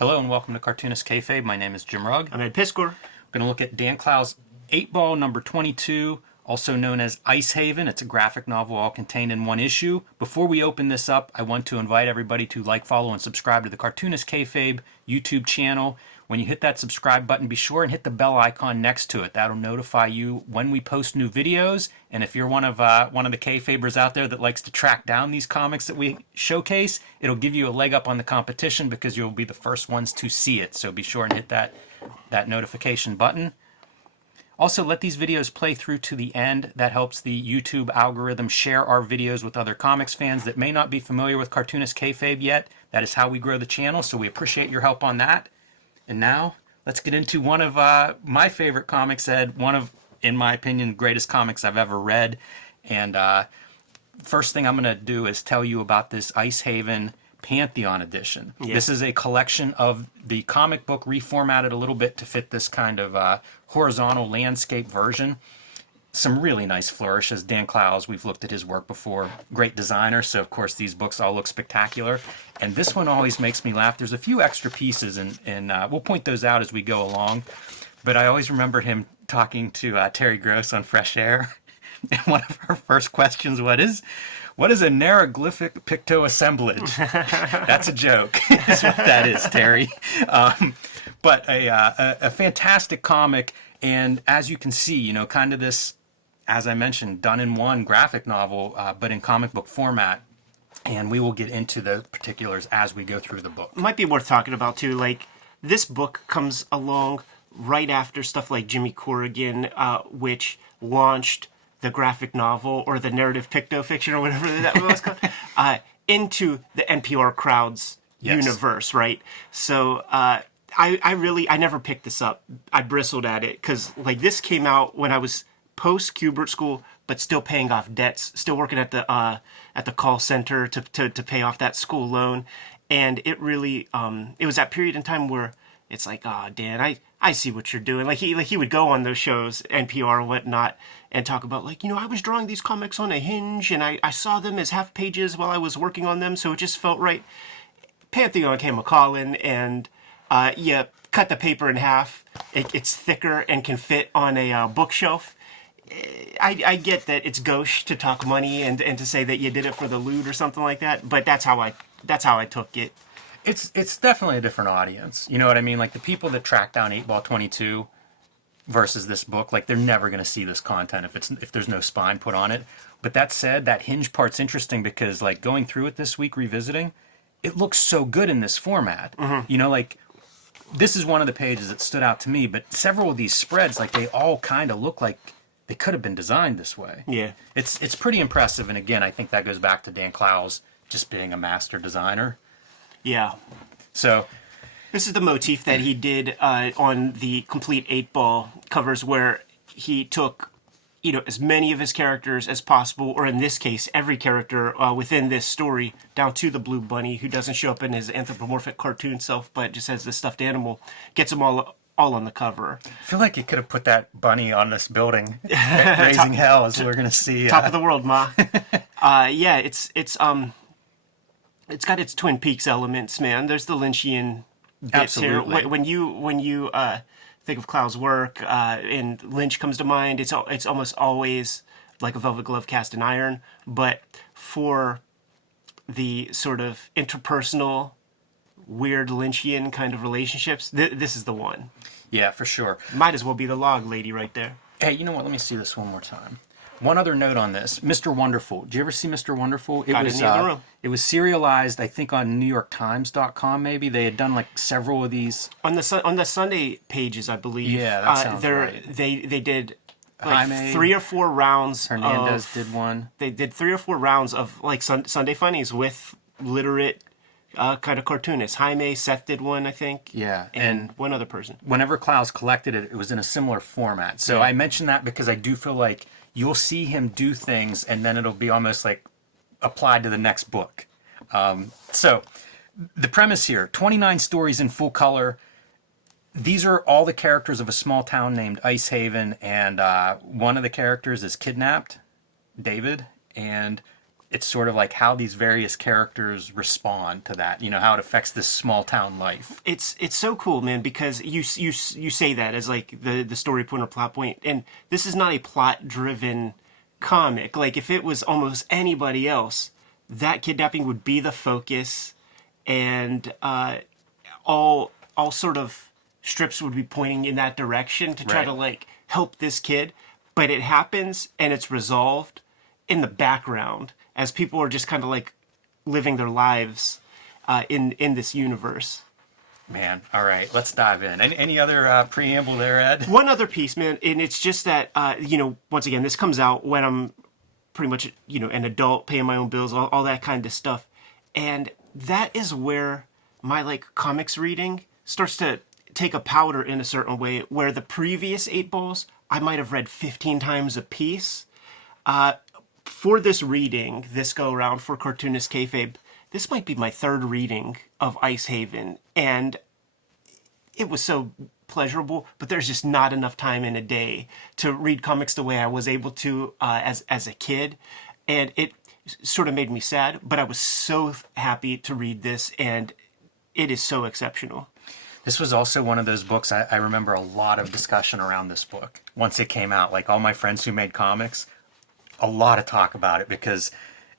Hello and welcome to Cartoonist Kayfabe. My name is Jim Rugg. I'm Ed Piskor. We're going to look at Dan Clowes' Eightball number 22, also known as Ice Haven. It's a graphic novel all contained in one issue. Before we open this up, I want to invite everybody to like, follow, and subscribe to the Cartoonist Kayfabe YouTube channel. When you hit that subscribe button, be sure and hit the bell icon next to it. That'll notify you when we post new videos. And if you're one of the Kayfabers out there that likes to track down these comics that we showcase, it'll give you a leg up on the competition because you'll be the first ones to see it. So be sure and hit that notification button. Also, let these videos play through to the end. That helps the YouTube algorithm share our videos with other comics fans that may not be familiar with Cartoonist Kayfabe yet. That is how we grow the channel, so we appreciate your help on that. And now, let's get into one of my favorite comics, Ed. One of, in my opinion, greatest comics I've ever read. And first thing I'm going to do is tell you about this Ice Haven Pantheon edition. Yeah. This is a collection of the comic book reformatted a little bit to fit this kind of horizontal landscape version. Some really nice flourishes. Dan Clowes, we've looked at his work before. Great designer, so of course these books all look spectacular. And this one always makes me laugh. There's a few extra pieces, and we'll point those out as we go along. But I always remember him talking to Terry Gross on Fresh Air. And one of her first questions, what is a narroglyphic picto-assemblage? That's a joke, is what that is, Terry. But a fantastic comic, and as you can see, you know, kind of this, as I mentioned, done in one graphic novel, but in comic book format. And we will get into the particulars as we go through the book. Might be worth talking about, too. Like, this book comes along right after stuff like Jimmy Corrigan, which launched the graphic novel or the narrative picto-fiction or whatever that was called, into the NPR Crowds universe, right? So I never picked this up. I bristled at it because, like, this came out when I was post-Kubert school, but still paying off debts, still working at the call center to pay off that school loan. And it really, it was that period in time where it's like, Dan, I see what you're doing. Like he would go on those shows, NPR or whatnot, and talk about, like, you know, I was drawing these comics on a hinge, and I saw them as half pages while I was working on them, so it just felt right. Pantheon came a-calling, and you cut the paper in half. It's thicker and can fit on a bookshelf. I get that it's gauche to talk money and to say that you did it for the loot or something like that, but that's how I took it. It's definitely a different audience. You know what I mean? Like, the people that track down 8-Ball 22 versus this book, like, they're never going to see this content if there's no spine put on it. But that said, that hinge part's interesting because, like, going through it this week, revisiting, it looks so good in this format. Mm-hmm. You know, like, this is one of the pages that stood out to me, but several of these spreads, like, they all kind of look like they could have been designed this way. Yeah. It's pretty impressive, and again, I think that goes back to Dan Clowes just being a master designer. Yeah. So this is the motif that he did on the complete 8-Ball covers, where he took, you know, as many of his characters as possible, or in this case, every character within this story, down to the Blue Bunny, who doesn't show up in his anthropomorphic cartoon self, but just has this stuffed animal, gets them all on the cover. I feel like you could have put that bunny on this building, raising hell, as we're going to see. Top of the world, Ma. Yeah, it's got its Twin Peaks elements, man. There's the Lynchian bits here. When you think of Clowes' work, and Lynch comes to mind, it's almost always like a velvet glove cast in iron. But for the sort of interpersonal, weird Lynchian kind of relationships, this is the one. Yeah, for sure. Might as well be the log lady right there. Hey, you know what? Let me see this one more time. One other note on this, Mr. Wonderful. Did you ever see Mr. Wonderful? It was serialized, I think, on NewYorkTimes.com. Maybe they had done like several of these on the Sunday pages, I believe. Yeah, that sounds right. They did like Jaime, 3 or 4 rounds. Hernandez did one. They did 3 or 4 rounds of like Sunday funnies with literate kind of cartoonists. Jaime, Seth did one, I think. Yeah, and one other person. Whenever Clowes collected it, it was in a similar format. So yeah. I mention that because I do feel like you'll see him do things, and then it'll be almost like applied to the next book. So the premise here, 29 stories in full color. These are all the characters of a small town named Ice Haven, and one of the characters is kidnapped, David, and it's sort of like how these various characters respond to that, how it affects this small town life. It's so cool, man, because you say that as like the story point or plot point, and this is not a plot driven comic. Like if it was almost anybody else, that kidnapping would be the focus, and all sort of strips would be pointing in that direction to try to like help this kid. But it happens and it's resolved in the background as people are just kind of like living their lives in this universe. Man, all right, let's dive in. Any other preamble there, Ed? One other piece, man, and it's just that, once again, this comes out when I'm pretty much, an adult, paying my own bills, all that kind of stuff. And that is where my, like, comics reading starts to take a powder in a certain way, where the previous 8-balls, I might have read 15 times a piece. For this reading, this go-around for Cartoonist Kayfabe, this might be my third reading of Icehaven, and it was so pleasurable, but there's just not enough time in a day to read comics the way I was able to as a kid, and it sort of made me sad, but I was so happy to read this, and it is so exceptional. This was also one of those books, I remember a lot of discussion around this book. Once it came out, like all my friends who made comics, a lot of talk about it because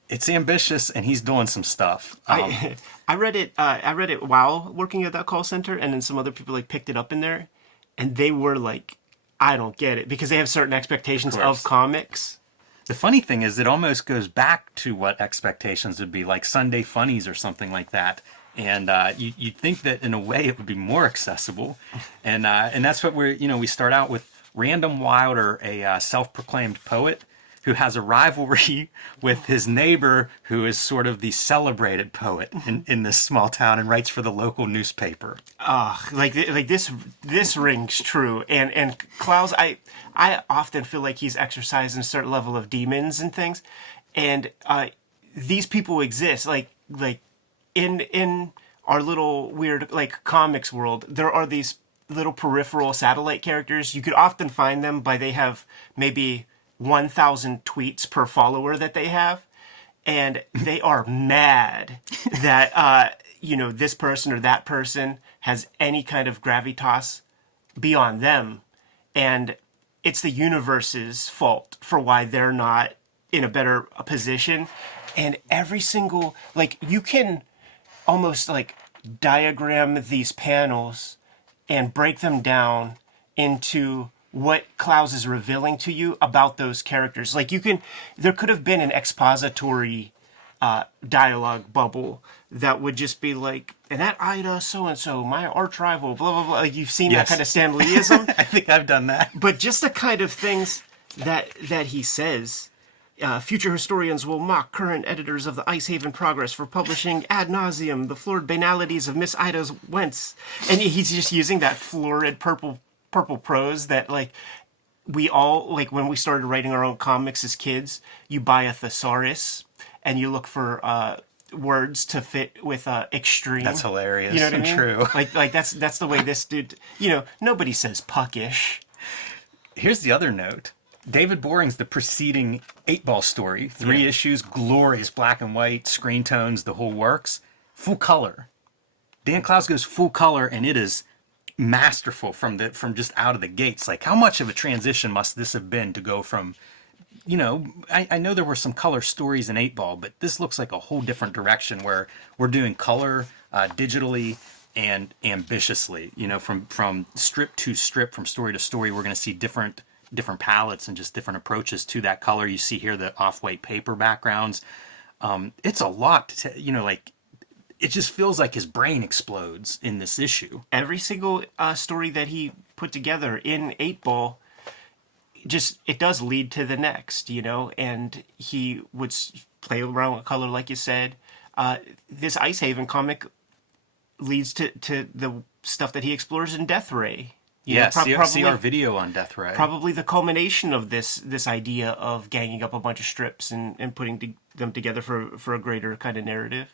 it's ambitious and he's doing some stuff. I read it. I read it while working at that call center, and then some other people like picked it up in there, and they were like, "I don't get it," because they have certain expectations of comics. The funny thing is, it almost goes back to what expectations would be, like Sunday Funnies or something like that. And you'd think that in a way it would be more accessible, and that's what we start out with. Random Wilder, a self-proclaimed poet, who has a rivalry with his neighbor, who is sort of the celebrated poet in this small town and writes for the local newspaper. Like this rings true. And Clowes, I often feel like he's exercising a certain level of demons and things, and these people exist. Like in our little weird like comics world, there are these little peripheral satellite characters. You could often find them by they have maybe 1,000 tweets per follower that they have, and they are mad that this person or that person has any kind of gravitas beyond them, and it's the universe's fault for why they're not in a better position. And every single, like, you can almost like diagram these panels and break them down into what Clowes is revealing to you about those characters. Like there could have been an expository dialogue bubble that would just be like, and that Ida so-and-so, my arch rival, blah, blah, blah. Like you've seen that kind of Stan Leeism. I think I've done that. But just the kind of things that he says, future historians will mock current editors of the Icehaven Progress for publishing ad nauseum the florid banalities of Miss Ida's Wentz. And he's just using that florid purple prose that like we all, like when we started writing our own comics as kids, you buy a thesaurus and you look for words to fit with extreme. That's hilarious. You know what and I mean? True. Like that's the way this dude, nobody says puckish. Here's the other note. David Boring's the preceding 8-ball story. 3 issues, glorious black and white, screen tones, the whole works. Full color. Dan Clowes goes full color, and it is masterful from just out of the gates. Like, how much of a transition must this have been to go from, I know there were some color stories in 8-ball, but this looks like a whole different direction where we're doing color digitally and ambitiously. From strip to strip, from story to story, we're going to see different palettes and just different approaches to that color. You see here the off-white paper backgrounds. It's a lot to, it just feels like his brain explodes in this issue. Every single story that he put together in 8-ball, it does lead to the next, and he would play around with color, like you said. This Icehaven comic leads to the stuff that he explores in Death Ray. See our video on Death Ray. Probably the culmination of this idea of ganging up a bunch of strips and putting them together for a greater kind of narrative.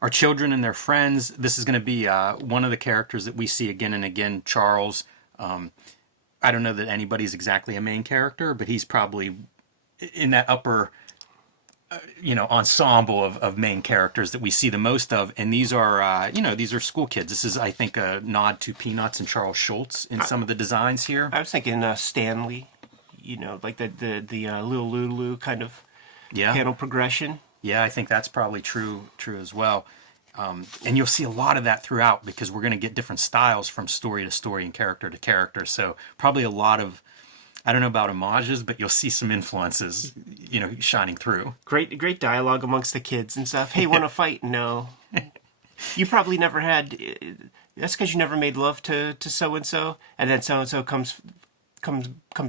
Our children and their friends. This is going to be one of the characters that we see again and again, Charles. I don't know that anybody's exactly a main character, but he's probably in that upper ensemble of main characters that we see the most of, and these are these are school kids. This is, I think, a nod to Peanuts and Charles Schultz in some of the designs here. I was thinking Stanley, like the Lil Lulu kind of panel progression. Yeah, I think that's probably true as well. And you'll see a lot of that throughout, because we're going to get different styles from story to story and character to character. So probably a lot of, I don't know about homages, but you'll see some influences, shining through. Great dialogue amongst the kids and stuff. Hey, want to fight? No. You probably never had. That's because you never made love to so and so, and then so and so comes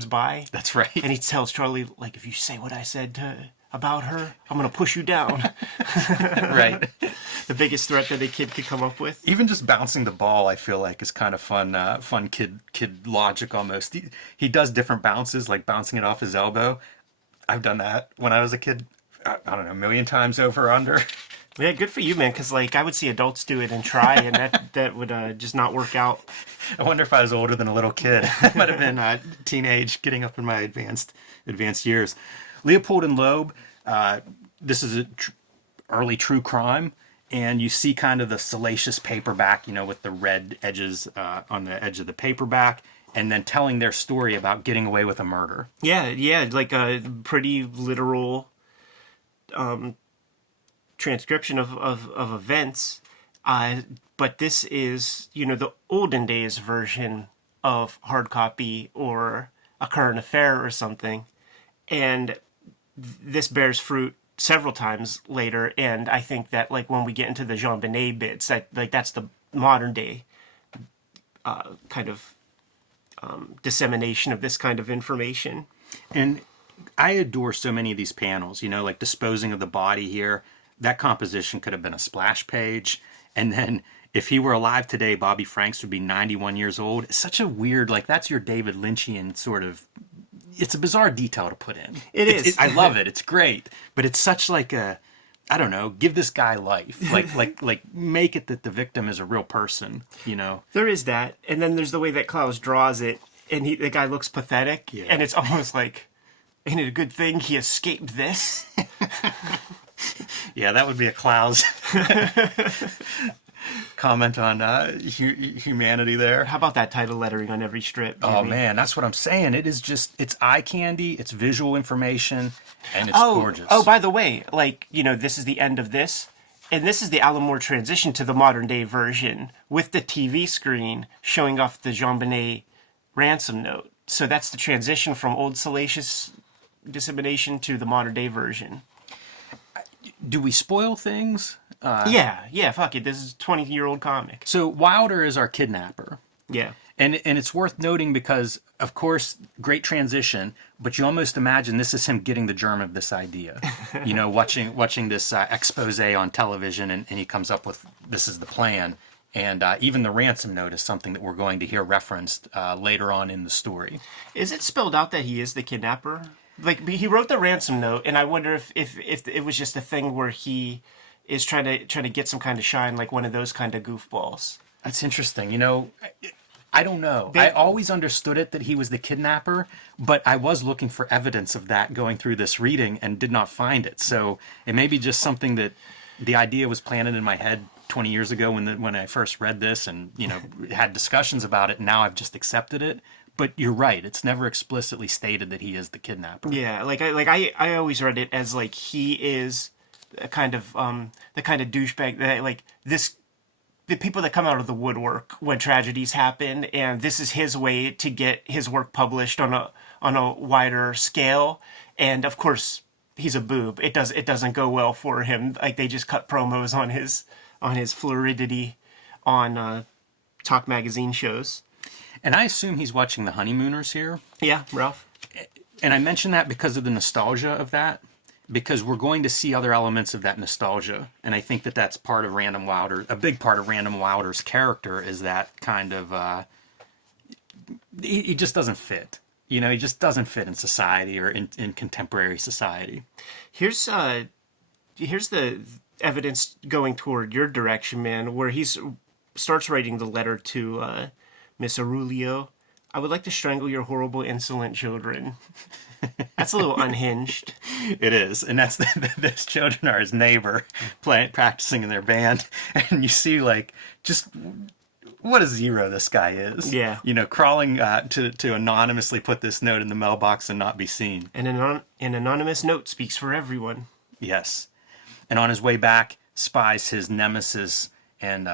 by. That's right. And he tells Charlie, like, if you say what I said about her, I'm gonna push you down. Right. The biggest threat that a kid could come up with. Even just bouncing the ball, I feel like, is kind of fun kid logic almost. He does different bounces, like bouncing it off his elbow. I've done that when I was a kid, I don't know, a million times over or under. Yeah, good for you, man, because, like, I would see adults do it and try, and that would just not work out. I wonder if I was older than a little kid. I might have been teenage, getting up in my advanced years. Leopold and Loeb, this is a early true crime. And you see kind of the salacious paperback, with the red edges on the edge of the paperback, and then telling their story about getting away with a murder. Yeah, like a pretty literal transcription of events. But this is, the olden days version of hard copy or a current affair or something. And this bears fruit several times later, and I think that, like, when we get into the Jean Benet bits, that's the modern day kind of dissemination of this kind of information. And I adore so many of these panels, like disposing of the body here. That composition could have been a splash page, and then if he were alive today, Bobby Franks would be 91 years old. It's such a weird, like, that's your David Lynchian sort of. It's a bizarre detail to put in. It is. I love it. It's great. But it's such like a, I don't know, give this guy life. Like make it that the victim is a real person, There is that. And then there's the way that Clowes draws it, and the guy looks pathetic. Yeah. And it's almost like, ain't it a good thing he escaped this? Yeah, that would be a Clowes comment on humanity there. How about that title lettering on every strip, Jimmy? Oh man, that's what I'm saying. It is just, it's eye candy, it's visual information, and it's gorgeous. Oh, by the way, like, this is the end of this, and this is the Alan Moore transition to the modern day version with the TV screen showing off the Jean Benet ransom note. So that's the transition from old salacious dissemination to the modern day version. Do we spoil things? Yeah, fuck it. This is a 20-year-old comic. So Wilder is our kidnapper. Yeah. And it's worth noting because, of course, great transition, but you almost imagine this is him getting the germ of this idea. Watching this expose on television, and he comes up with, this is the plan. And even the ransom note is something that we're going to hear referenced later on in the story. Is it spelled out that he is the kidnapper? Like, he wrote the ransom note, and I wonder if it was just a thing where he is trying to get some kind of shine, like one of those kind of goofballs. That's interesting. I don't know. I always understood it that he was the kidnapper, but I was looking for evidence of that going through this reading and did not find it. So it may be just something that the idea was planted in my head 20 years ago when I first read this and had discussions about it. And now I've just accepted it. But you're right; it's never explicitly stated that he is the kidnapper. Yeah, I always read it as like he is a kind of the kind of douchebag that, like, the people that come out of the woodwork when tragedies happen, and this is his way to get his work published on a wider scale. And of course, he's a boob. It doesn't go well for him. Like, they just cut promos on his fluidity on talk magazine shows. And I assume he's watching The Honeymooners here. Yeah, Ralph. And I mention that because of the nostalgia of that, because we're going to see other elements of that nostalgia. And I think that that's part of Random Wilder. A big part of Random Wilder's character is that kind of, he just doesn't fit. He just doesn't fit in society or in contemporary society. Here's the evidence going toward your direction, man, where he starts writing the letter to Miss Aurelio. I would like to strangle your horrible, insolent children. That's a little unhinged. It is, and that's those children are his neighbor, practicing in their band, and you see like just what a zero this guy is. Yeah. You know, crawling to anonymously put this note in the mailbox and not be seen. And an anonymous note speaks for everyone. Yes, and on his way back, spies his nemesis, and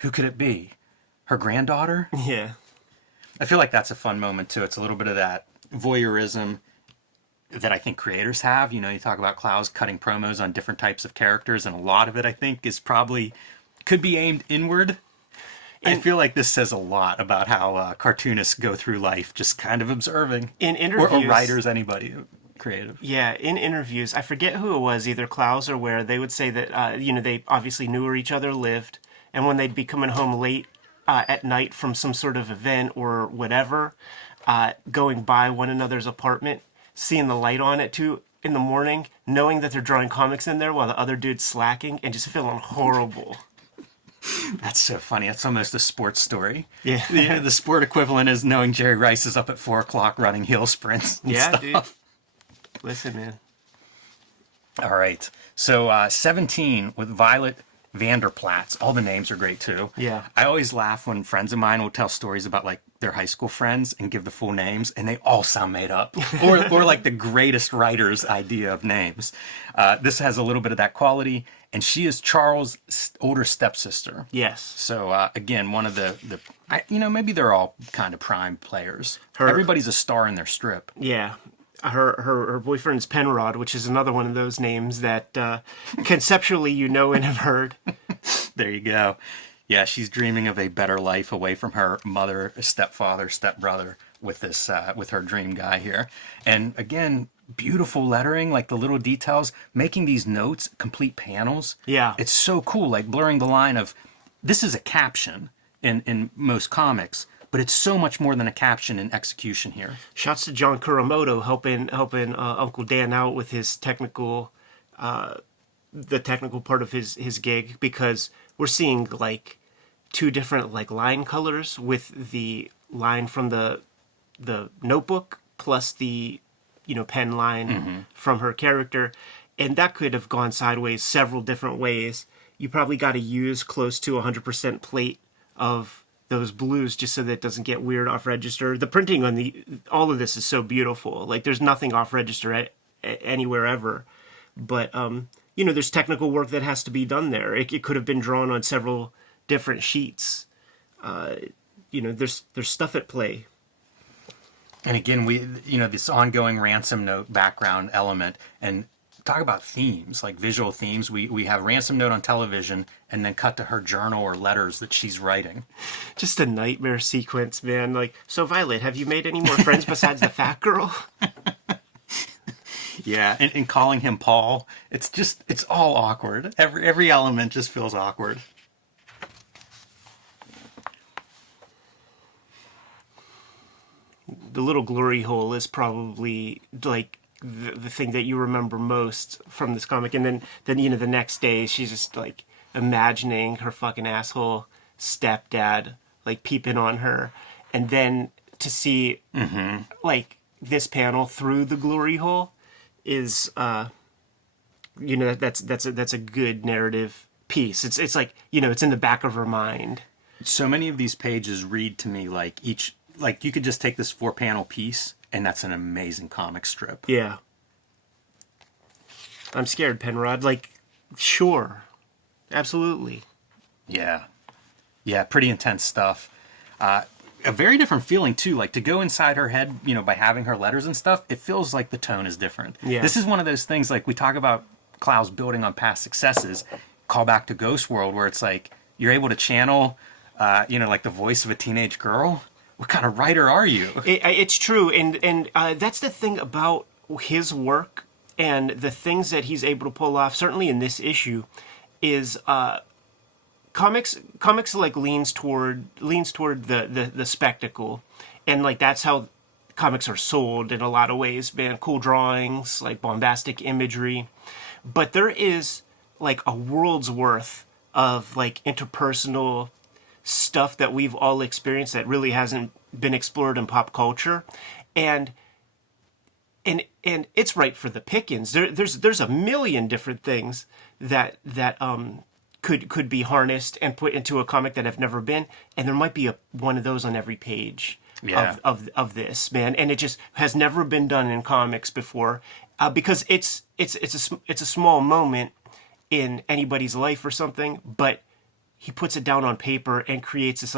who could it be? Her granddaughter? Yeah. I feel like that's a fun moment too. It's a little bit of that voyeurism that I think creators have. You know, you talk about Clowes cutting promos on different types of characters, and a lot of it, I think, is probably could be aimed inward. I feel like this says a lot about how cartoonists go through life, just kind of observing. In interviews, or writers, anybody creative. Yeah, in interviews, I forget who it was, either Clowes or where, they would say that, you know, they obviously knew where each other lived, and when they'd be coming home late at night from some sort of event or whatever, going by one another's apartment, seeing the light on at 2 in the morning, knowing that they're drawing comics in there while the other dude's slacking, and just feeling horrible. That's so funny. That's almost a sports story. Yeah. The sport equivalent is knowing Jerry Rice is up at 4 o'clock running hill sprints and Yeah, stuff. dude. Listen, man. All right. So 17 with Violet Vanderplatz. All the names are great too. Yeah. I always laugh when friends of mine will tell stories about like their high school friends and give the full names, and they all sound made up, or like the greatest writer's idea of names. This has a little bit of that quality, and she is Charles' older stepsister. Yes. So again, one of maybe they're all kind of prime players. Everybody's a star in their strip. Yeah. Her boyfriend's Penrod, which is another one of those names that conceptually you know and have heard. There you go. Yeah, she's dreaming of a better life away from her mother, stepfather, stepbrother with this with her dream guy here. And again, beautiful lettering, like the little details, making these notes complete panels. Yeah. It's so cool, like blurring the line of this is a caption in most comics, but it's so much more than a caption in execution here. Shouts to John Kuramoto helping Uncle Dan out with his technical, the technical part of his gig, because we're seeing like 2 different like line colors with the line from the notebook plus the pen line from her character, and that could have gone sideways several different ways. You probably got to use close to 100% plate of those blues just so that it doesn't get weird off register. The printing on all of this is so beautiful. Like there's nothing off register anywhere ever, but there's technical work that has to be done there. It could have been drawn on several different sheets. There's stuff at play. And again, we this ongoing ransom note background element, and talk about themes, like visual themes. We have ransom note on television, and then cut to her journal or letters that she's writing. Just a nightmare sequence, man. Like, so Violet, have you made any more friends besides the fat girl? Yeah, and calling him Paul, it's all awkward. Every element just feels awkward. The little glory hole is probably like the thing that you remember most from this comic, and then the next day she's just like imagining her fucking asshole stepdad like peeping on her, and then to see like this panel through the glory hole is that's a good narrative piece. It's like it's in the back of her mind. So many of these pages read to me like you could just take this 4-panel piece, and that's an amazing comic strip. Yeah. I'm scared, Penrod. Like, sure. Absolutely. Yeah. Yeah, pretty intense stuff. A very different feeling, too. Like, to go inside her head, by having her letters and stuff, it feels like the tone is different. Yeah. This is one of those things, like, we talk about Clowes building on past successes, call back to Ghost World, where it's like, you're able to channel, like the voice of a teenage girl. What kind of writer are you? It's true, and that's the thing about his work and the things that he's able to pull off. Certainly in this issue, is comics like leans toward the spectacle, and like that's how comics are sold in a lot of ways. Man, cool drawings, like bombastic imagery, but there is like a world's worth of like interpersonal stuff that we've all experienced that really hasn't been explored in pop culture, and it's ripe for the pickings. There's a million different things that could be harnessed and put into a comic that have never been, and there might be one of those on every page of this, man. And it just has never been done in comics before, because it's a small moment in anybody's life or something, but he puts it down on paper and creates this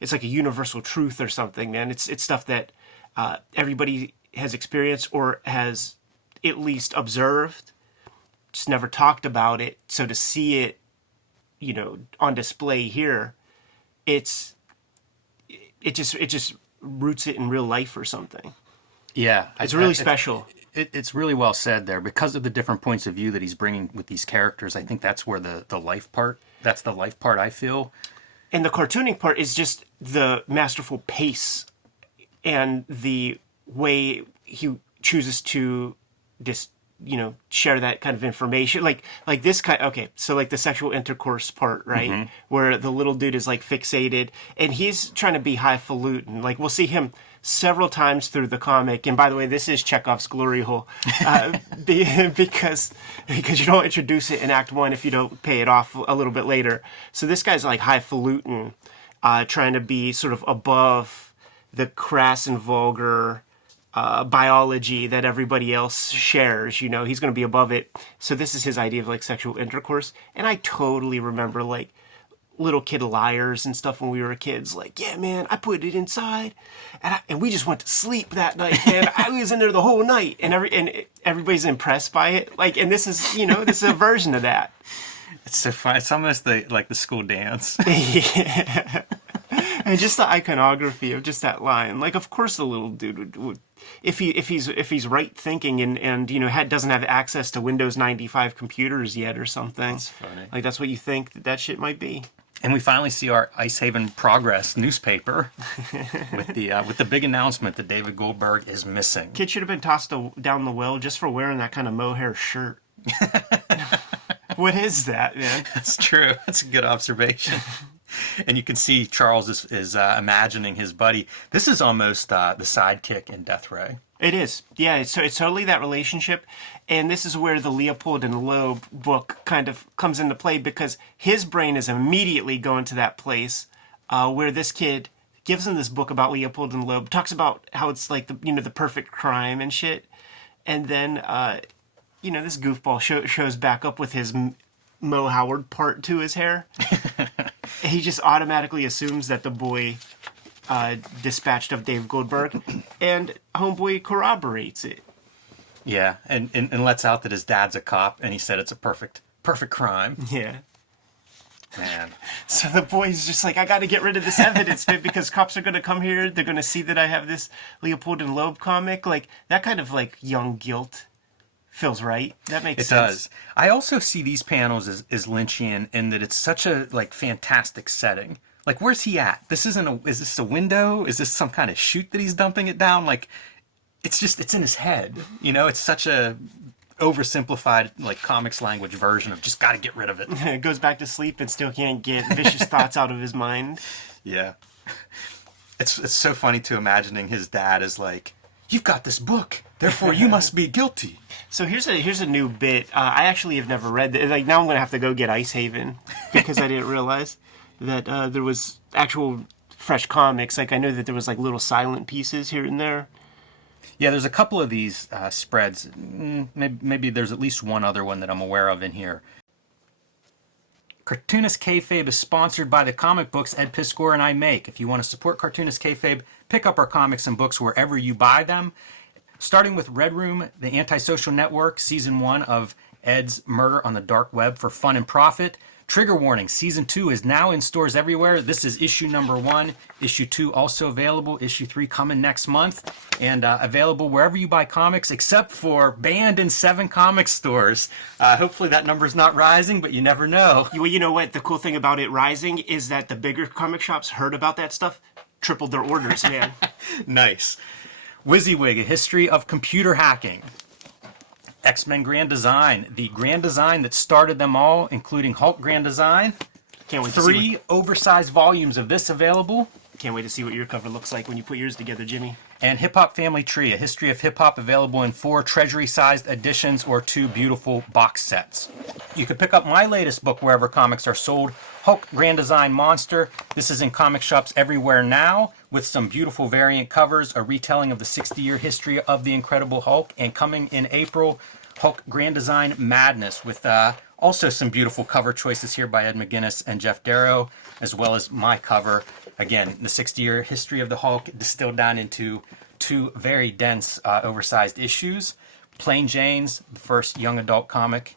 it's like a universal truth or something, man. It's stuff that everybody has experienced or has at least observed, just never talked about it. So to see it, on display here, it just roots it in real life or something. Yeah, it's really special. It's really well said there, because of the different points of view that he's bringing with these characters. I think that's where the life part. That's the life part, I feel. And the cartooning part is just the masterful pace and the way he chooses to just share that kind of information, like this kind. Okay, so like the sexual intercourse part, right, where the little dude is like fixated and he's trying to be highfalutin. Like we'll see him several times through the comic, and by the way, this is Chekhov's glory hole, because you don't introduce it in Act 1 if you don't pay it off a little bit later. So this guy's like highfalutin, trying to be sort of above the crass and vulgar biology that everybody else shares. He's going to be above it. So this is his idea of like sexual intercourse. And I totally remember like little kid liars and stuff when we were kids. Like, yeah, man, I put it inside, and we just went to sleep that night, and I was in there the whole night, and everybody's impressed by it. Like, and this is this is a version of that. It's so fun. It's almost like the school dance. Yeah. And just the iconography of just that line. Like, of course, the little dude would if he's right thinking and doesn't have access to Windows 95 computers yet or something. That's funny. Like, that's what you think that shit might be. And we finally see our Icehaven Progress newspaper with the big announcement that David Goldberg is missing. Kid should have been tossed down the well just for wearing that kind of mohair shirt. What is that, man? That's true. That's a good observation. And you can see Charles is imagining his buddy. This is almost the sidekick in Death Ray. It is. Yeah, it's totally that relationship. And this is where the Leopold and Loeb book kind of comes into play, because his brain is immediately going to that place where this kid gives him this book about Leopold and Loeb, talks about how it's like the perfect crime and shit. And then, this goofball shows back up with his Mo Howard part to his hair. He just automatically assumes that the boy dispatched of Dave Goldberg, and homeboy corroborates it. Yeah, and lets out that his dad's a cop, and he said it's a perfect crime. Yeah. Man. So the boy's just like, I got to get rid of this evidence, man, because cops are going to come here. They're going to see that I have this Leopold and Loeb comic. Like, that kind of, like, young guilt feels right. That makes sense. It does. I also see these panels as Lynchian in that it's such a, like, fantastic setting. Like, where's he at? Is this a window? Is this some kind of chute that he's dumping it down? Like, it's in his head. It's such a oversimplified, like, comics language version of just got to get rid of it. It goes back to sleep and still can't get vicious thoughts out of his mind. Yeah. It's so funny to imagining his dad as like, you've got this book, therefore you must be guilty. So here's a new bit. I actually have never read it. Like, now I'm going to have to go get Icehaven because I didn't realize that there was actual fresh comics. Like, I know that there was like little silent pieces here and there. Yeah, there's a couple of these spreads. Maybe there's at least one other one that I'm aware of in here. Cartoonist Kayfabe is sponsored by the comic books Ed Piskor and I make. If you want to support Cartoonist Kayfabe, pick up our comics and books wherever you buy them. Starting with Red Room, the Antisocial Network, Season 1 of Ed's Murder on the Dark Web for Fun and Profit. Trigger warning, Season 2 is now in stores everywhere. This is issue number 1. Issue 2 also available. Issue 3 coming next month. And available wherever you buy comics, except for banned in 7 comic stores. Hopefully that number's not rising, but you never know. Well, you know what? The cool thing about it rising is that the bigger comic shops heard about that stuff, tripled their orders, man. Nice. WYSIWYG, A History of Computer Hacking. X-Men Grand Design, the Grand Design that started them all, including Hulk Grand Design. Can't wait 3 oversized volumes of this available. can't wait to see what your cover looks like when you put yours together, Jimmy. And Hip Hop Family Tree, a history of hip hop, available in 4 treasury-sized editions or 2 beautiful box sets. You can pick up my latest book wherever comics are sold, Hulk Grand Design Monster. This is in comic shops everywhere now, with some beautiful variant covers, a retelling of the 60-year history of the Incredible Hulk, and coming in April, Hulk Grand Design Madness, with also some beautiful cover choices here by Ed McGuinness and Jeff Darrow, as well as my cover. Again, the 60-year history of the Hulk distilled down into 2 very dense, oversized issues. Plain Jane's, the first young adult comic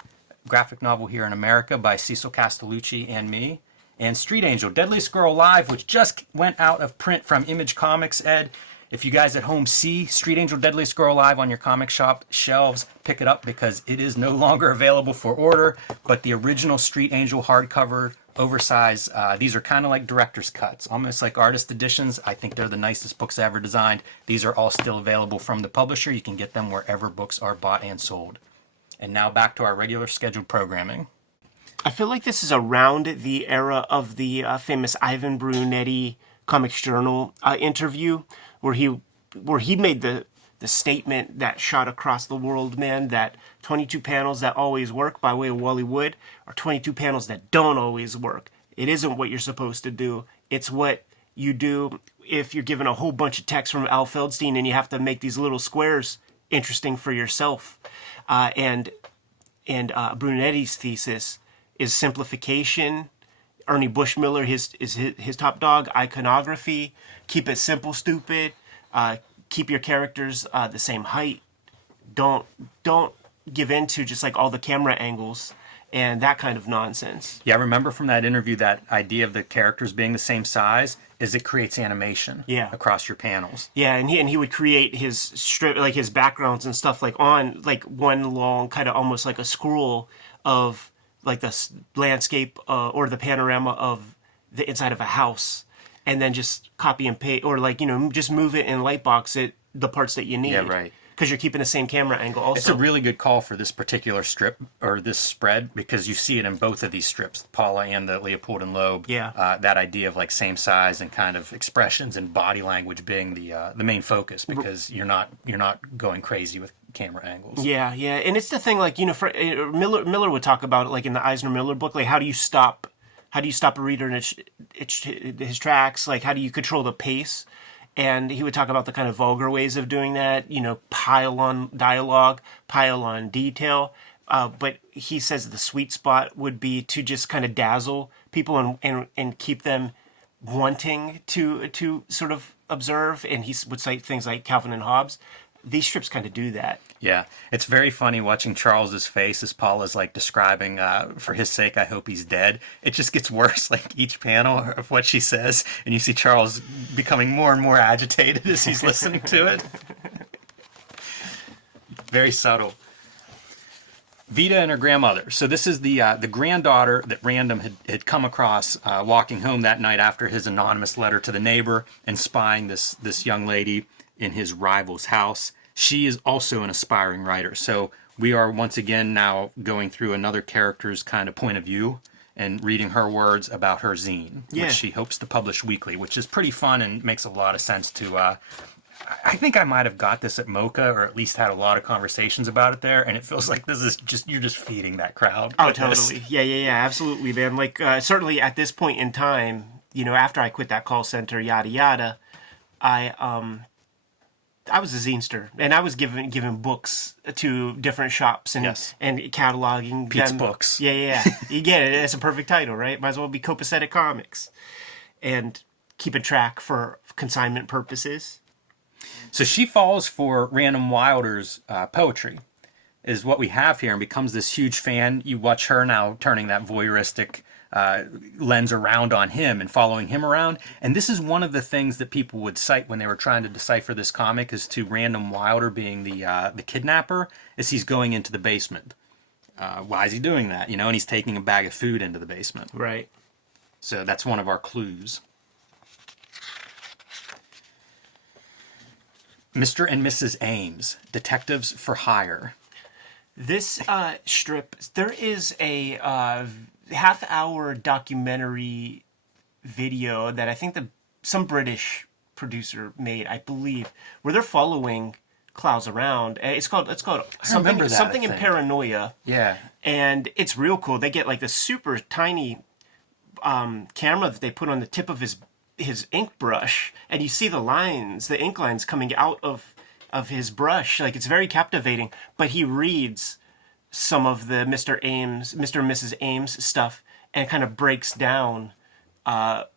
graphic novel here in America by Cecil Castellucci and me. And Street Angel, Deadliest Girl Alive, which just went out of print from Image Comics, Ed. If you guys at home see Street Angel, Deadliest Girl Alive on your comic shop shelves, pick it up because it is no longer available for order. But the original Street Angel hardcover, oversized, these are kind of like director's cuts, almost like artist editions. I think they're the nicest books ever designed. These are all still available from the publisher. You can get them wherever books are bought and sold. And now back to our regular scheduled programming. I feel like this is around the era of the famous Ivan Brunetti Comics Journal interview, where he made the statement that shot across the world, man, that 22 panels that always work by way of Wally Wood are 22 panels that don't always work. It isn't what you're supposed to do. It's what you do if you're given a whole bunch of text from Al Feldstein and you have to make these little squares interesting for yourself. And Brunetti's thesis is simplification. Ernie Bushmiller, his top dog, iconography. Keep it simple, stupid. Keep your characters the same height. Don't give in to just like all the camera angles and that kind of nonsense. Yeah, I remember from that interview that idea of the characters being the same size is it creates animation across your panels. Yeah, and he would create his strip, like his backgrounds and stuff, like on like one long kind of almost like a scroll of like the landscape or the panorama of the inside of a house, and then just copy and paste, or like, just move it and lightbox it the parts that you need. Yeah, right. Because you're keeping the same camera angle also. It's a really good call for this particular strip, or this spread, because you see it in both of these strips, Paula and the Leopold and Loeb. Yeah. That idea of like same size and kind of expressions and body language being the main focus, because you're not going crazy with camera angles. Yeah, and it's the thing, like, Miller would talk about it, like in the Eisner Miller book, like how do you stop a reader in his tracks? Like, how do you control the pace? And he would talk about the kind of vulgar ways of doing that, pile on dialogue, pile on detail. But he says the sweet spot would be to just kind of dazzle people and keep them wanting to sort of observe. And he would cite things like Calvin and Hobbes. These strips kind of do that. Yeah, it's very funny watching Charles's face as Paula's like describing, for his sake, I hope he's dead. It just gets worse, like each panel of what she says, and you see Charles becoming more and more agitated as he's listening to it. Very subtle. Vita and her grandmother. So this is the granddaughter that Random had come across walking home that night after his anonymous letter to the neighbor and spying this young lady in his rival's house. She is also an aspiring writer. So we are once again now going through another character's kind of point of view and reading her words about her zine, which she hopes to publish weekly, which is pretty fun and makes a lot of sense to... I think I might have got this at Mocha, or at least had a lot of conversations about it there, and it feels like this is just, you're just feeding that crowd. Oh, totally. Yeah, absolutely, man. Like, certainly at this point in time, after I quit that call center, yada, yada, I was a zinester, and I was giving books to different shops and cataloging Pete's them. Books. Yeah. You get it. It's a perfect title, right? Might as well be Copacetic Comics. And keeping track for consignment purposes. So she falls for Random Wilder's poetry, is what we have here, and becomes this huge fan. You watch her now turning that voyeuristic lens around on him and following him around. And this is one of the things that people would cite when they were trying to decipher this comic as to Random Wilder being the kidnapper, is he's going into the basement. Why is he doing that? And he's taking a bag of food into the basement. Right. So that's one of our clues. Mr. and Mrs. Ames, Detectives for Hire. This strip, there is a half-hour documentary video that I think the some British producer made, I believe, where they're following Clowes around. It's called something in Paranoia. Yeah. And it's real cool. They get like the super tiny camera that they put on the tip of his ink brush, and you see the ink lines coming out of his brush. Like, it's very captivating. But he reads some of the Mr. and Mrs. Ames stuff and kind of breaks down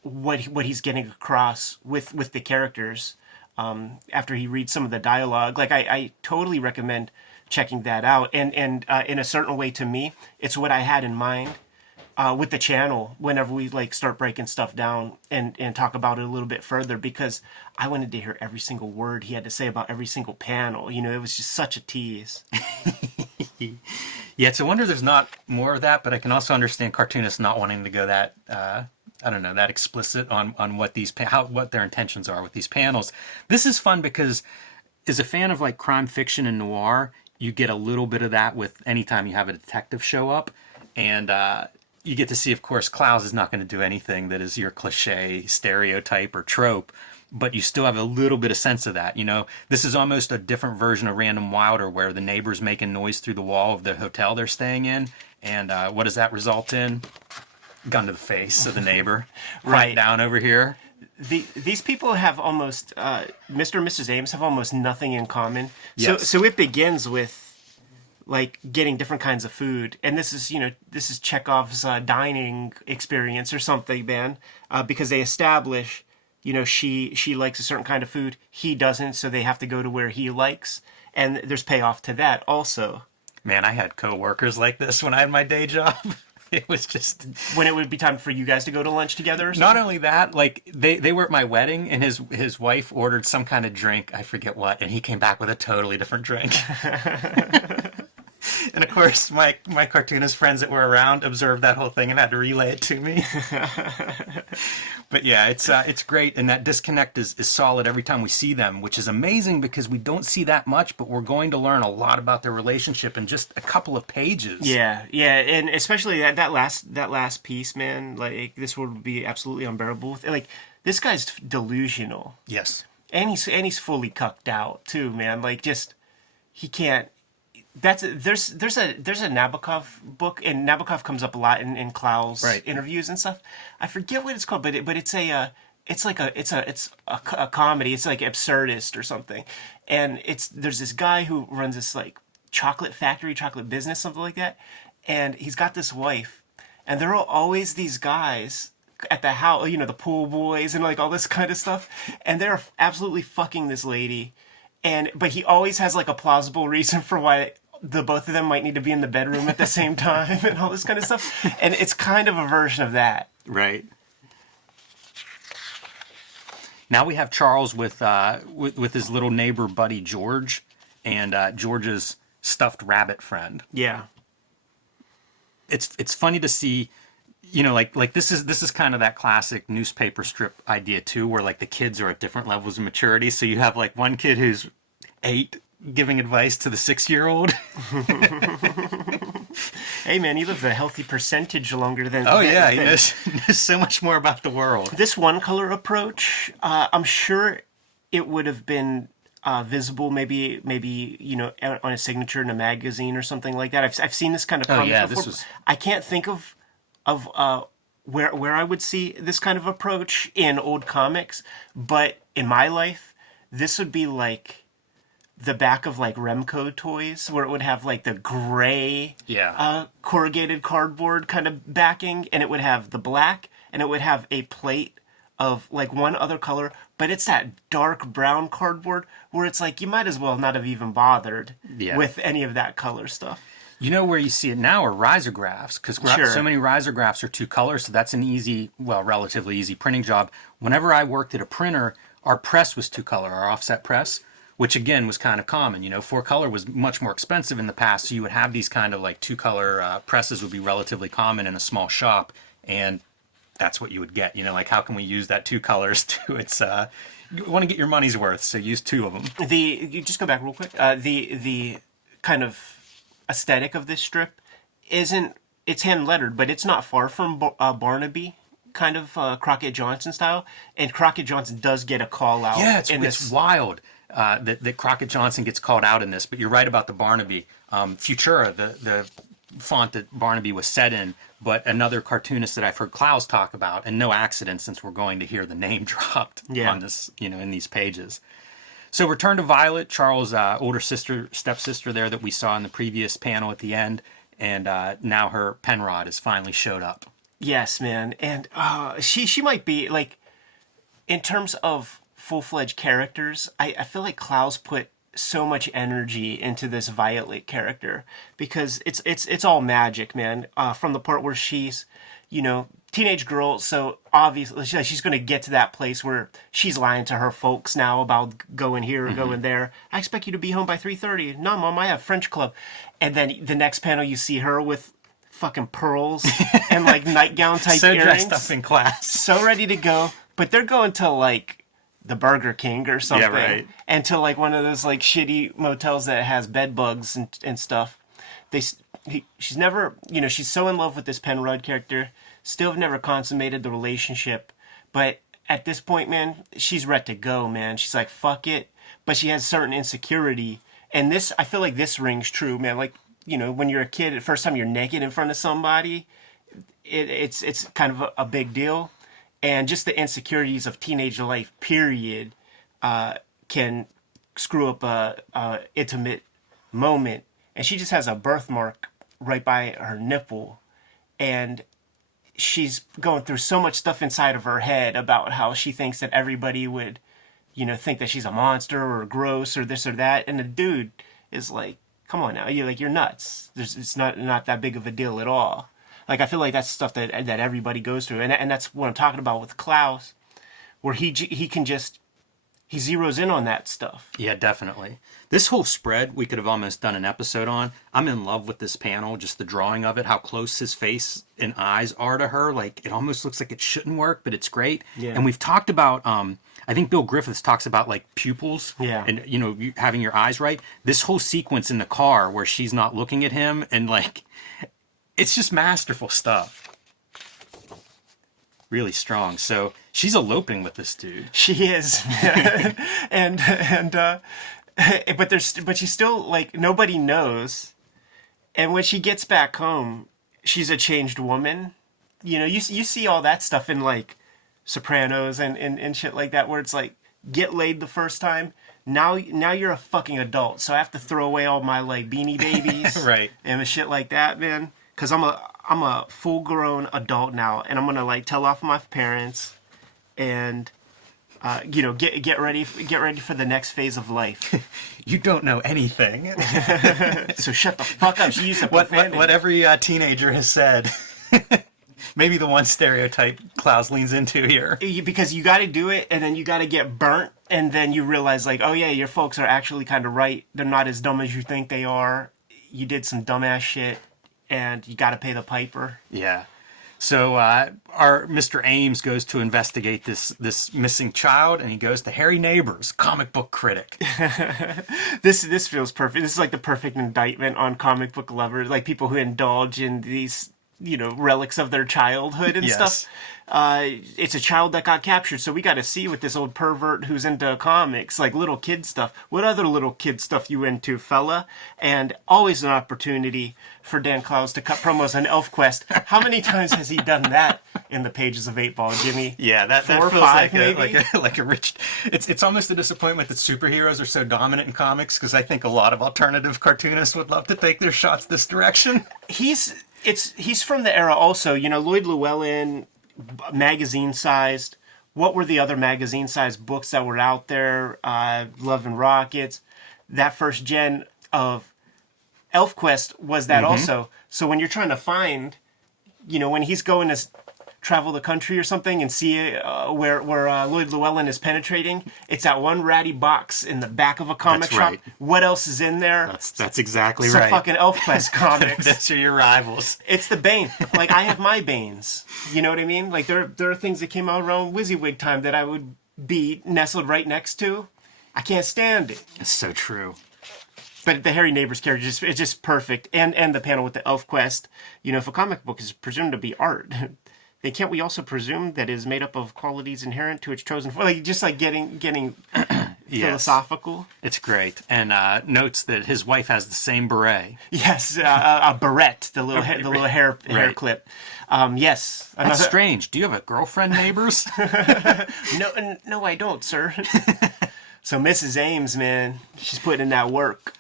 what he's getting across with the characters after he reads some of the dialogue. Like, I totally recommend checking that out. And in a certain way, to me, it's what I had in mind with the channel whenever we like start breaking stuff down and talk about it a little bit further, because I wanted to hear every single word he had to say about every single panel. You know, it was just such a tease. Yeah, it's a wonder there's not more of that, but I can also understand cartoonists not wanting to go that that explicit on what what their intentions are with these panels. This is fun because as a fan of like crime fiction and noir, you get a little bit of that with anytime you have a detective show up, and you get to see, of course, Clowes is not going to do anything that is your cliche stereotype or trope, but you still have a little bit of sense of that. You know, this is almost a different version of Random Wilder, where the neighbor's making noise through the wall of the hotel they're staying in, and what does that result in? Gun to the face of the neighbor. Right down over here. These people have almost Mr. and Mrs. Ames have almost nothing in common. Yes. So it begins with like getting different kinds of food, and this is Chekhov's dining experience or something, man, because they establish, you know, she likes a certain kind of food, he doesn't, so they have to go to where he likes, and there's payoff to that also. Man, I had coworkers like this when I had my day job. It was just when it would be time for you guys to go to lunch together or something? Not only that, like they were at my wedding, and his wife ordered some kind of drink, I forget what, and he came back with a totally different drink. And of course, my cartoonist friends that were around observed that whole thing and had to relay it to me. But yeah, it's great, and that disconnect is solid every time we see them, which is amazing because we don't see that much, but we're going to learn a lot about their relationship in just a couple of pages. Yeah, and especially that last piece, man. Like, this would be absolutely unbearable. Like, this guy's delusional. Yes, and he's fully cucked out too, man. Like, just he can't. There's a Nabokov book, and Nabokov comes up a lot in Clowes interviews and stuff. I forget what it's called, but it's a comedy. It's like Absurdist or something, and there's this guy who runs this like chocolate factory, chocolate business, something like that, and he's got this wife, and there are always these guys at the house, you know, the pool boys and like all this kind of stuff, and they're absolutely fucking this lady, but he always has like a plausible reason for why the both of them might need to be in the bedroom at the same time and all this kind of stuff. And it's kind of a version of that. Right. Now we have Charles with his little neighbor buddy George, and George's stuffed rabbit friend. Yeah. It's funny to see, you know, like this is kind of that classic newspaper strip idea too, where like the kids are at different levels of maturity. So you have like one kid who's 8 giving advice to the 6-year-old. Hey man, he lives a healthy percentage longer than. Oh yeah, he knows so much more about the world. This one color approach, I'm sure it would have been visible, maybe you know, on a signature in a magazine or something like that. I've seen this kind of comic before. I can't think of where I would see this kind of approach in old comics, but in my life, this would be like the back of like Remco toys, where it would have like the gray corrugated cardboard kind of backing, and it would have the black, and it would have a plate of like one other color, but it's that dark brown cardboard where it's like you might as well not have even bothered with any of that color stuff. You know where you see it now are risographs, because so many risographs are 2 colors, so that's an relatively easy printing job. Whenever I worked at a printer, our press was 2 color, our offset press, which again was kind of common. You know, 4 color was much more expensive in the past, so you would have these kind of like 2 color presses would be relatively common in a small shop, and that's what you would get. You know, like how can we use that 2 colors to its you want to get your money's worth, so use 2 of them. You just go back real quick. The kind of aesthetic of this strip it's hand lettered, but it's not far from Barnaby kind of Crockett Johnson style, and Crockett Johnson does get a call out. Yeah, it's wild that Crockett Johnson gets called out in this. But you're right about the Barnaby. Futura, the font that Barnaby was set in, but another cartoonist that I've heard Clowes talk about, and no accident since we're going to hear the name dropped on this, in these pages. So return to Violet, Charles' older stepsister there that we saw in the previous panel at the end, and now her Penrod has finally showed up. Yes, man, and she might be like, in terms of full-fledged characters, I feel like Clowes put so much energy into this Violet character, because it's all magic, man. From the part where she's, teenage girl, so obviously she's going to get to that place where she's lying to her folks now about going here or going there. I expect you to be home by 3:30. No, Mom, I have French club. And then the next panel, you see her with fucking pearls and like nightgown type so earrings. Dressed up in class. So ready to go. But they're going to like the Burger King or something. Yeah, right. And to like one of those like shitty motels that has bed bugs and stuff. She's never, she's so in love with this Penrod character. Still have never consummated the relationship. But at this point, man, she's ready to go, man. She's like, fuck it. But she has certain insecurity. And this, I feel like this rings true, man. Like, when you're a kid, the first time you're naked in front of somebody, it's kind of a big deal. And just the insecurities of teenage life, period, can screw up a intimate moment. And she just has a birthmark right by her nipple. And she's going through so much stuff inside of her head about how she thinks that everybody would, think that she's a monster or gross or this or that. And the dude is like, come on now, you're nuts. It's not that big of a deal at all. Like, I feel like that's stuff that everybody goes through. And that's what I'm talking about with Clowes, where he zeroes in on that stuff. Yeah, definitely. This whole spread, we could have almost done an episode on. I'm in love with this panel, just the drawing of it, how close his face and eyes are to her. Like, it almost looks like it shouldn't work, but it's great. Yeah. And we've talked about, I think Bill Griffiths talks about, like, pupils. Yeah. And, you having your eyes right. This whole sequence in the car where she's not looking at him, and, like, it's just masterful stuff. Really strong. So she's eloping with this dude. She is, but she's still like, nobody knows. And when she gets back home, she's a changed woman. You see all that stuff in like Sopranos and shit like that, where it's like, get laid the first time. Now you're a fucking adult, so I have to throw away all my like Beanie Babies, right, and shit like that, man. Because I'm a full-grown adult now, and I'm gonna like tell off my parents, and get ready for the next phase of life. You don't know anything. So shut the fuck up. She used to what every teenager has said. Maybe the one stereotype Clowes leans into here. Because you got to do it, and then you got to get burnt, and then you realize like, oh yeah, your folks are actually kind of right. They're not as dumb as you think they are. You did some dumbass shit, and you got to pay the piper. Yeah. So our Mr. Ames goes to investigate this missing child, and he goes to Harry Neighbors, comic book critic. This feels perfect. This is like the perfect indictment on comic book lovers, like people who indulge in these, relics of their childhood and stuff. It's a child that got captured, so we got to see with this old pervert who's into comics, like little kid stuff. What other little kid stuff you into, fella? And always an opportunity for Dan Clowes to cut promos on ElfQuest. How many times has he done that in the pages of 8-Ball, Jimmy? Yeah, that 4 or feels 5 like maybe? like a rich. It's almost a disappointment that superheroes are so dominant in comics, because I think a lot of alternative cartoonists would love to take their shots this direction. He's from the era also, Lloyd Llewellyn, magazine-sized. What were the other magazine-sized books that were out there? Love and Rockets. That first gen of ElfQuest was that also. So when you're trying to find, when he's going to travel the country or something and see where Lloyd Llewellyn is penetrating, it's that one ratty box in the back of a comic shop. Right. What else is in there? That's exactly it's right. It's a fucking ElfQuest comics. Those are your rivals. It's the Bane. Like, I have my Banes. You know what I mean? Like, there are things that came out around WYSIWYG time that I would be nestled right next to. I can't stand it. It's so true. But the Harry Neighbors character is just perfect. And the panel with the ElfQuest. If a comic book is presumed to be art, then can't we also presume that it is made up of qualities inherent to its chosen form? Like, just like getting philosophical. It's great. And notes that his wife has the same beret. Yes, a barrette, the little hair clip. Yes. That's strange. Do you have a girlfriend, neighbors? No, I don't, sir. So Mrs. Ames, man, she's putting in that work.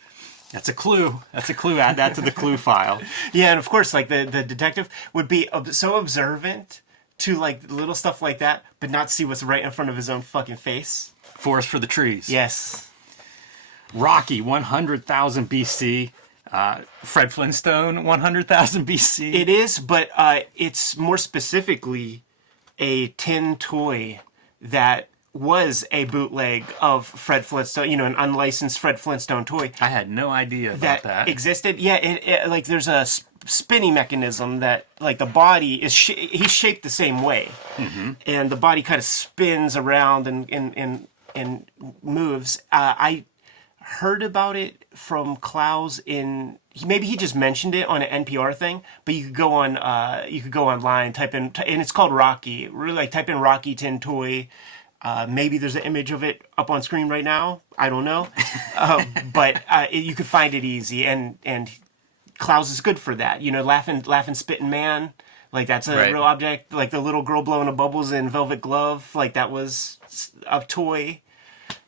That's a clue. Add that to the clue file. Yeah, and of course, like the detective would be so observant to like little stuff like that, but not see what's right in front of his own fucking face. Forest for the trees. Yes. Rocky, 100,000 BC. Fred Flintstone, 100,000 BC. It is, but it's more specifically a tin toy that was a bootleg of Fred Flintstone, an unlicensed Fred Flintstone toy. I had no idea about that. Existed. Yeah, it like there's a spinning mechanism that like the body is he's shaped the same way, and the body kind of spins around and moves. I heard about it from Clowes maybe he just mentioned it on an NPR thing, but you could go online, type in, and it's called Rocky. Really, like type in Rocky tin toy. Maybe there's an image of it up on screen right now. I don't know, but you could find it easy, and Clowes is good for that. Laughing, spitting man, like that's a real object. Like the little girl blowing the bubbles in Velvet Glove, like that was a toy.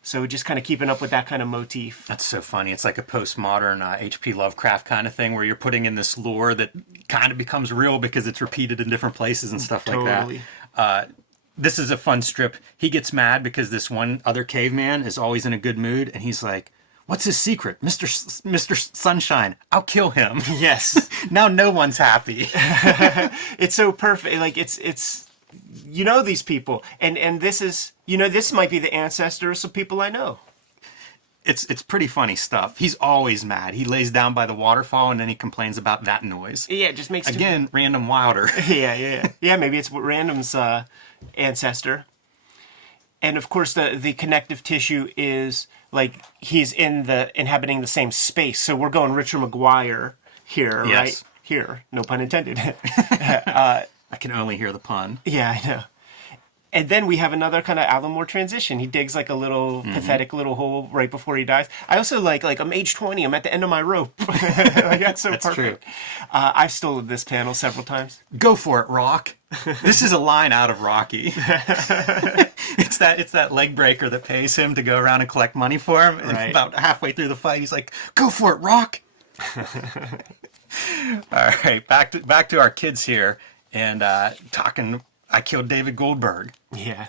So just kind of keeping up with that kind of motif. That's so funny. It's like a postmodern H.P. Lovecraft kind of thing where you're putting in this lore that kind of becomes real because it's repeated in different places and stuff like that. This is a fun strip. He gets mad because this one other caveman is always in a good mood, and he's like, "What's his secret? Mr. Sunshine, I'll kill him." Yes. Now no one's happy. It's so perfect. Like it's these people, and this is this might be the ancestors of people I know. It's pretty funny stuff. He's always mad. He lays down by the waterfall and then he complains about that noise. Yeah, it just makes again random Wilder. Yeah. Maybe it's Random's ancestor. And of course, the connective tissue is like he's inhabiting the same space. So we're going Richard McGuire here, yes. Right? Here, no pun intended. I can only hear the pun. Yeah, I know. And then we have another kind of Alan Moore transition. He digs like a little pathetic little hole right before he dies. I also like I'm age 20. I'm at the end of my rope. Like, that's so perfect. True. I've stolen this panel several times. Go for it, Rock. This is a line out of Rocky. It's that leg breaker that pays him to go around and collect money for him. And about halfway through the fight, he's like, "Go for it, Rock." All right, back to our kids here and talking. I killed David Goldberg. Yeah.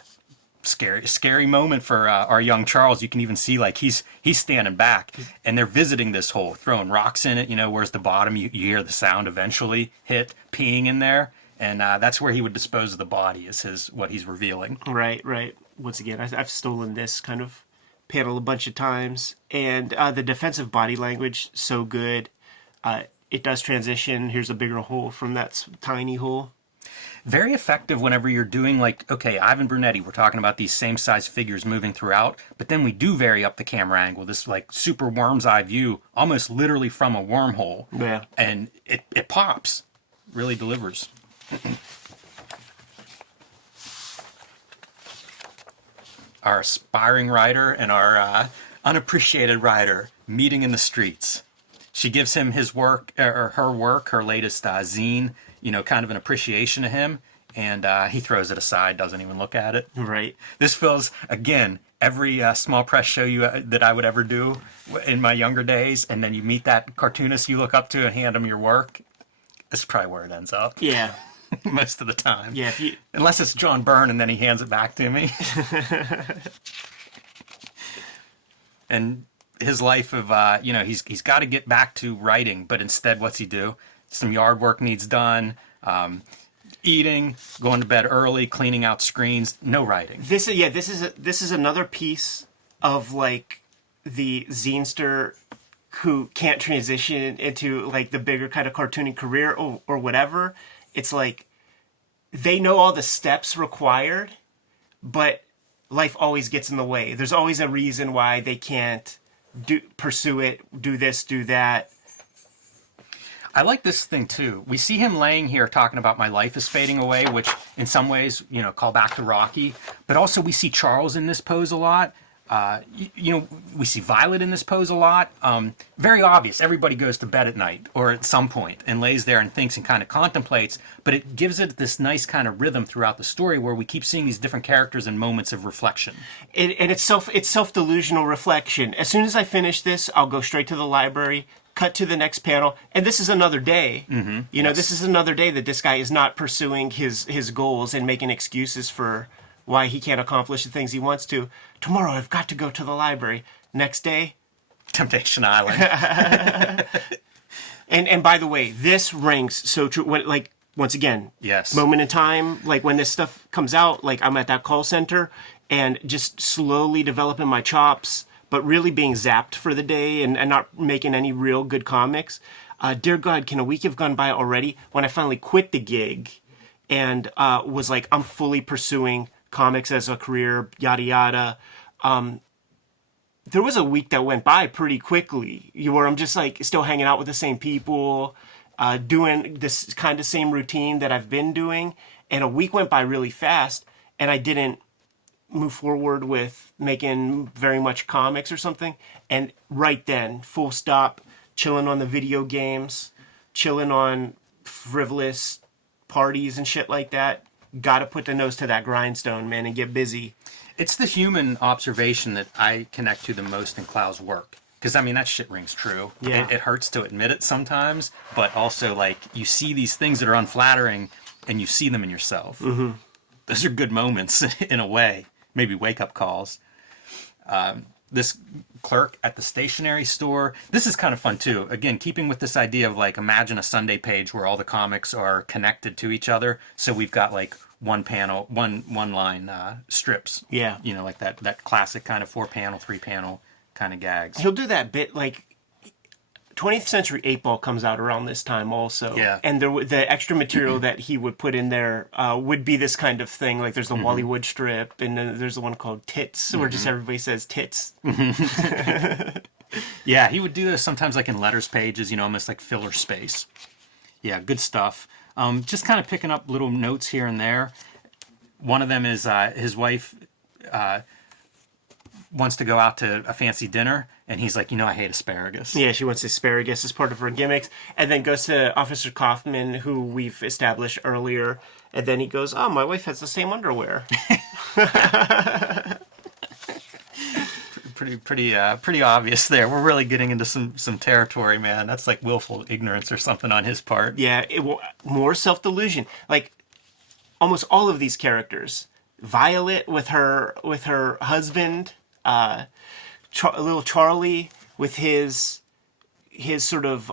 Scary moment for our young Charles. You can even see like he's standing back and they're visiting this hole, throwing rocks in it. Where's the bottom? You hear the sound eventually hit, peeing in there. And that's where he would dispose of the body is what he's revealing. Right. Once again, I've stolen this kind of panel a bunch of times. And the defensive body language, so good. It does transition. Here's a bigger hole from that tiny hole. Very effective whenever you're doing like, okay, Ivan Brunetti, we're talking about these same size figures moving throughout, but then we do vary up the camera angle, this like super worm's eye view, almost literally from a wormhole. Yeah. And it pops, really delivers. Our aspiring writer and our unappreciated writer meeting in the streets. She gives him his work, or her work, her latest zine, kind of an appreciation of him, and he throws it aside, doesn't even look at it. Right. This feels, again, every small press show that I would ever do in my younger days, and then you meet that cartoonist you look up to and hand him your work. This is probably where it ends up. Yeah. Most of the time. Yeah. Unless it's John Byrne and then he hands it back to me. And his life of, he's got to get back to writing, but instead what's he do? Some yard work needs done, eating, going to bed early, cleaning out screens, no writing. This is another piece of like the zinester who can't transition into like the bigger kind of cartooning career or whatever. It's like they know all the steps required, but life always gets in the way. There's always a reason why they can't pursue it, do this, do that. I like this thing too. We see him laying here talking about my life is fading away, which in some ways, call back to Rocky. But also we see Charles in this pose a lot. We see Violet in this pose a lot. Very obvious. Everybody goes to bed at night or at some point and lays there and thinks and kind of contemplates. But it gives it this nice kind of rhythm throughout the story where we keep seeing these different characters and moments of reflection. And it's self-delusional reflection. As soon as I finish this, I'll go straight to the library, cut to the next panel, and this is another day. Yes. This is another day that this guy is not pursuing his goals and making excuses for why he can't accomplish the things he wants to. Tomorrow I've got to go to the library. Next day, Temptation Island. and by the way, this rings so true. Once again, Yes. moment in time, like when this stuff comes out, like I'm at that call center and just slowly developing my chops, but really being zapped for the day and not making any real good comics. Dear God, can a week have gone by already when I finally quit the gig and was like, I'm fully pursuing comics as a career, yada yada. There was a week that went by pretty quickly where I'm just like still hanging out with the same people, doing this kind of same routine that I've been doing. And a week went by really fast and I didn't move forward with making very much comics or something. And right then, full stop, chilling on the video games, chilling on frivolous parties and shit like that. Got to put the nose to that grindstone, man, and get busy. It's the human observation that I connect to the most in Clowes' work. Because, that shit rings true. Yeah. It hurts to admit it sometimes, but also, you see these things that are unflattering, and you see them in yourself. Mm-hmm. Those are good moments, in a way. Maybe wake-up calls. This clerk at the stationery store, this is kind of fun, too. Again, keeping with this idea of, imagine a Sunday page where all the comics are connected to each other. So we've got, one panel, one line strips. Yeah. Like that classic kind of 4-panel, 3-panel kind of gags. He'll do that bit, 20th Century 8-Ball comes out around this time also. Yeah. And the extra material that he would put in there would be this kind of thing. Like there's the Wallywood strip, and then there's the one called Tits, where just everybody says tits. Yeah, he would do this sometimes in letters pages, almost like filler space. Yeah, good stuff. Just kind of picking up little notes here and there. One of them is his wife wants to go out to a fancy dinner, and he's like, I hate asparagus. Yeah, she wants asparagus as part of her gimmicks, and then goes to Officer Kaufman, who we've established earlier, and then he goes, oh, my wife has the same underwear. Pretty obvious there. We're really getting into some territory, man. That's like willful ignorance or something on his part. Yeah, more self-delusion. Almost all of these characters, Violet with her husband, little Charlie with his sort of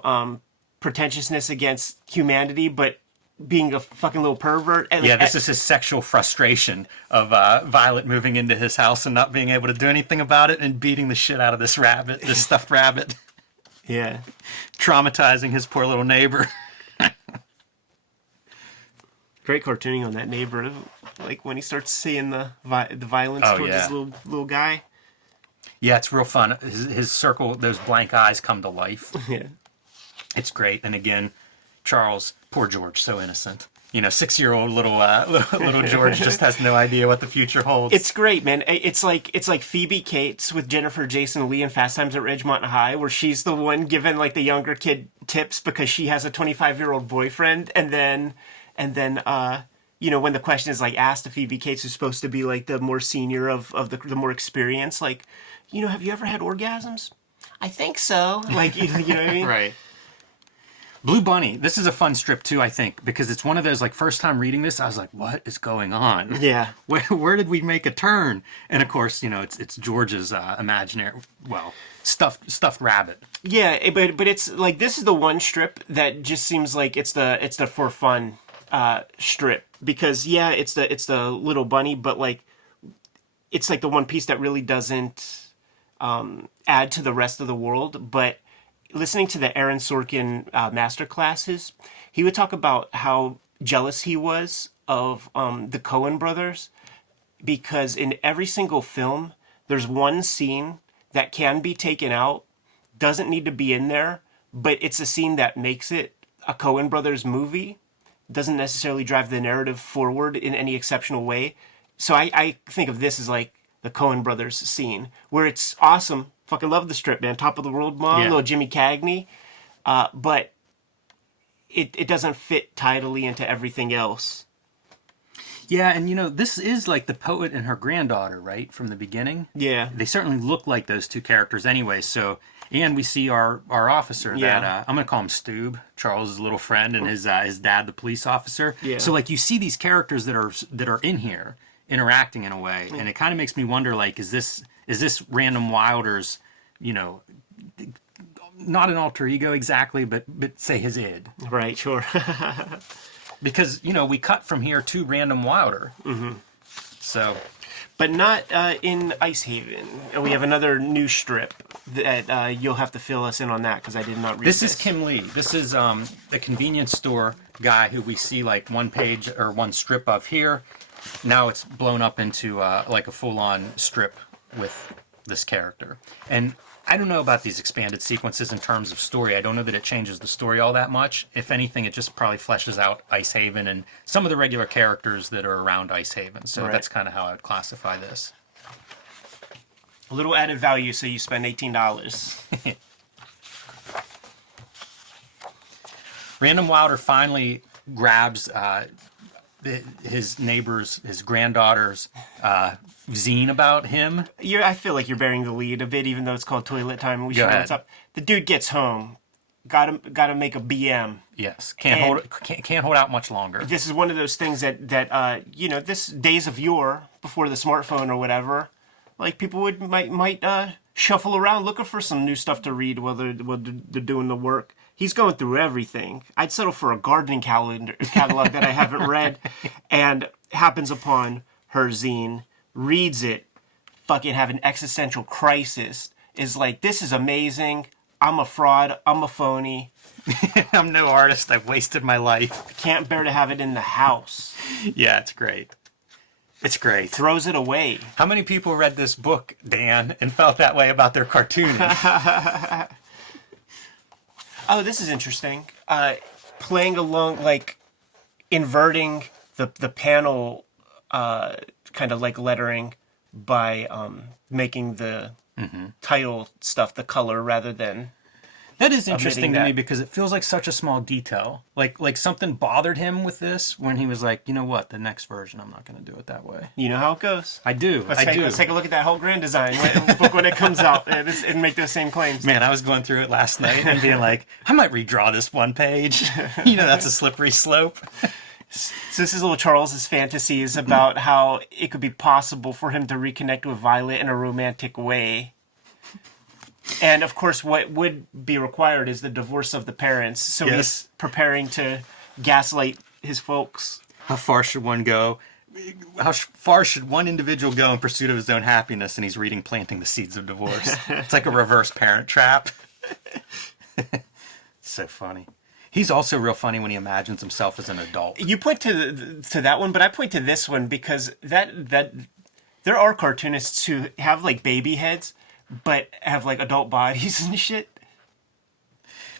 pretentiousness against humanity, but being a fucking little pervert. And this is his sexual frustration of Violet moving into his house and not being able to do anything about it and beating the shit out of this rabbit, this stuffed rabbit. Yeah. Traumatizing his poor little neighbor. Great cartooning on that neighbor. When he starts seeing the violence towards his little guy. Yeah, it's real fun. His circle, those blank eyes come to life. Yeah. It's great. And again, Charles, poor George, so innocent. 6-year-old little George just has no idea what the future holds. It's great, man. It's like Phoebe Cates with Jennifer Jason Leigh in Fast Times at Ridgemont High, where she's the one giving the younger kid tips because she has a 25-year-old boyfriend, and then when the question is asked to Phoebe Cates, who's supposed to be the more senior of the more experienced, have you ever had orgasms? I think so. You know what I mean? Right. Blue Bunny. This is a fun strip too, I think, because it's one of those first time reading this, I was like, what is going on? Yeah. Where did we make a turn? And of course, it's George's imaginary, stuffed rabbit. Yeah, but it's this is the one strip that just seems like it's the for fun strip, because it's the little bunny, but it's the one piece that really doesn't add to the rest of the world. But listening to the Aaron Sorkin master classes, he would talk about how jealous he was of the Coen brothers, because in every single film there's one scene that can be taken out, doesn't need to be in there, but it's a scene that makes it a Coen Brothers movie doesn't necessarily drive the narrative forward in any exceptional way. So I think of this as like the Coen Brothers scene, where it's awesome. Fucking love the strip, man. Top of the world mom, little Jimmy Cagney. But it doesn't fit tidily into everything else. Yeah, and you know, this is like the poet and her granddaughter, right? From the beginning. Yeah. They certainly look like those two characters anyway, so... And we see our officer that, I'm going to call him Stube, Charles' little friend, and his dad, the police officer. Yeah. So, like, you see these characters that are in here interacting in a way, and it kind of makes me wonder, like, is this Random Wilder's, you know, not an alter ego exactly, but say his id. Right, sure. Because, you know, we cut from here to Random Wilder. Mm-hmm. So... But not in Icehaven. And we have another new strip that you'll have to fill us in on that because I did not read this. This is Kim Lee. This is the convenience store guy who we see like one page or one strip of here. Now it's blown up into like a full-on strip with this character. And I don't know about these expanded sequences in terms of story. I don't know that it changes the story all that much. If anything, it just probably fleshes out Icehaven and some of the regular characters that are around Icehaven. So that's kind of how I would classify this. A little added value, so you spend $18. Random Wilder finally grabs his neighbor's, his granddaughter's zine about him. I feel like you're bearing the lead a bit, even though it's called Toilet Time. We should know what's up. The dude gets home, got to make a BM. Yes, can't hold out much longer. This is one of those things that you know, this days of yore, before the smartphone or whatever, like people might shuffle around looking for some new stuff to read while they're doing the work. He's going through everything. I'd settle for a gardening catalog that I haven't read, and happens upon her zine, reads it, fucking have an existential crisis, is like, this is amazing, I'm a fraud, I'm a phony. I'm no artist, I've wasted my life. I can't bear to have it in the house. Yeah, it's great. It's great. Throws it away. How many people read this book, Dan, and felt that way about their Cartoonist? Oh, this is interesting. Playing along, like, inverting the panel kind of like lettering by making the title stuff the color rather than... That is interesting to me because it feels like such a small detail. Like something bothered him with this when he was like, you know what, the next version, I'm not going to do it that way. You know how it goes. I do. Let's take a look at that whole grand design book when it comes out and make those same claims. Man, I was going through it last night and being like, I might redraw this one page. You know, that's a slippery slope. So this is little Charles's fantasies about how it could be possible for him to reconnect with Violet in a romantic way. And, of course, what would be required is the divorce of the parents. So he's preparing to gaslight his folks. How far should one go? How far should one individual go in pursuit of his own happiness? And he's reading Planting the Seeds of Divorce. It's like a reverse Parent Trap. So funny. He's also real funny when he imagines himself as an adult. You point to that one, but I point to this one because that there are cartoonists who have, like, baby heads, but have, like, adult bodies and shit.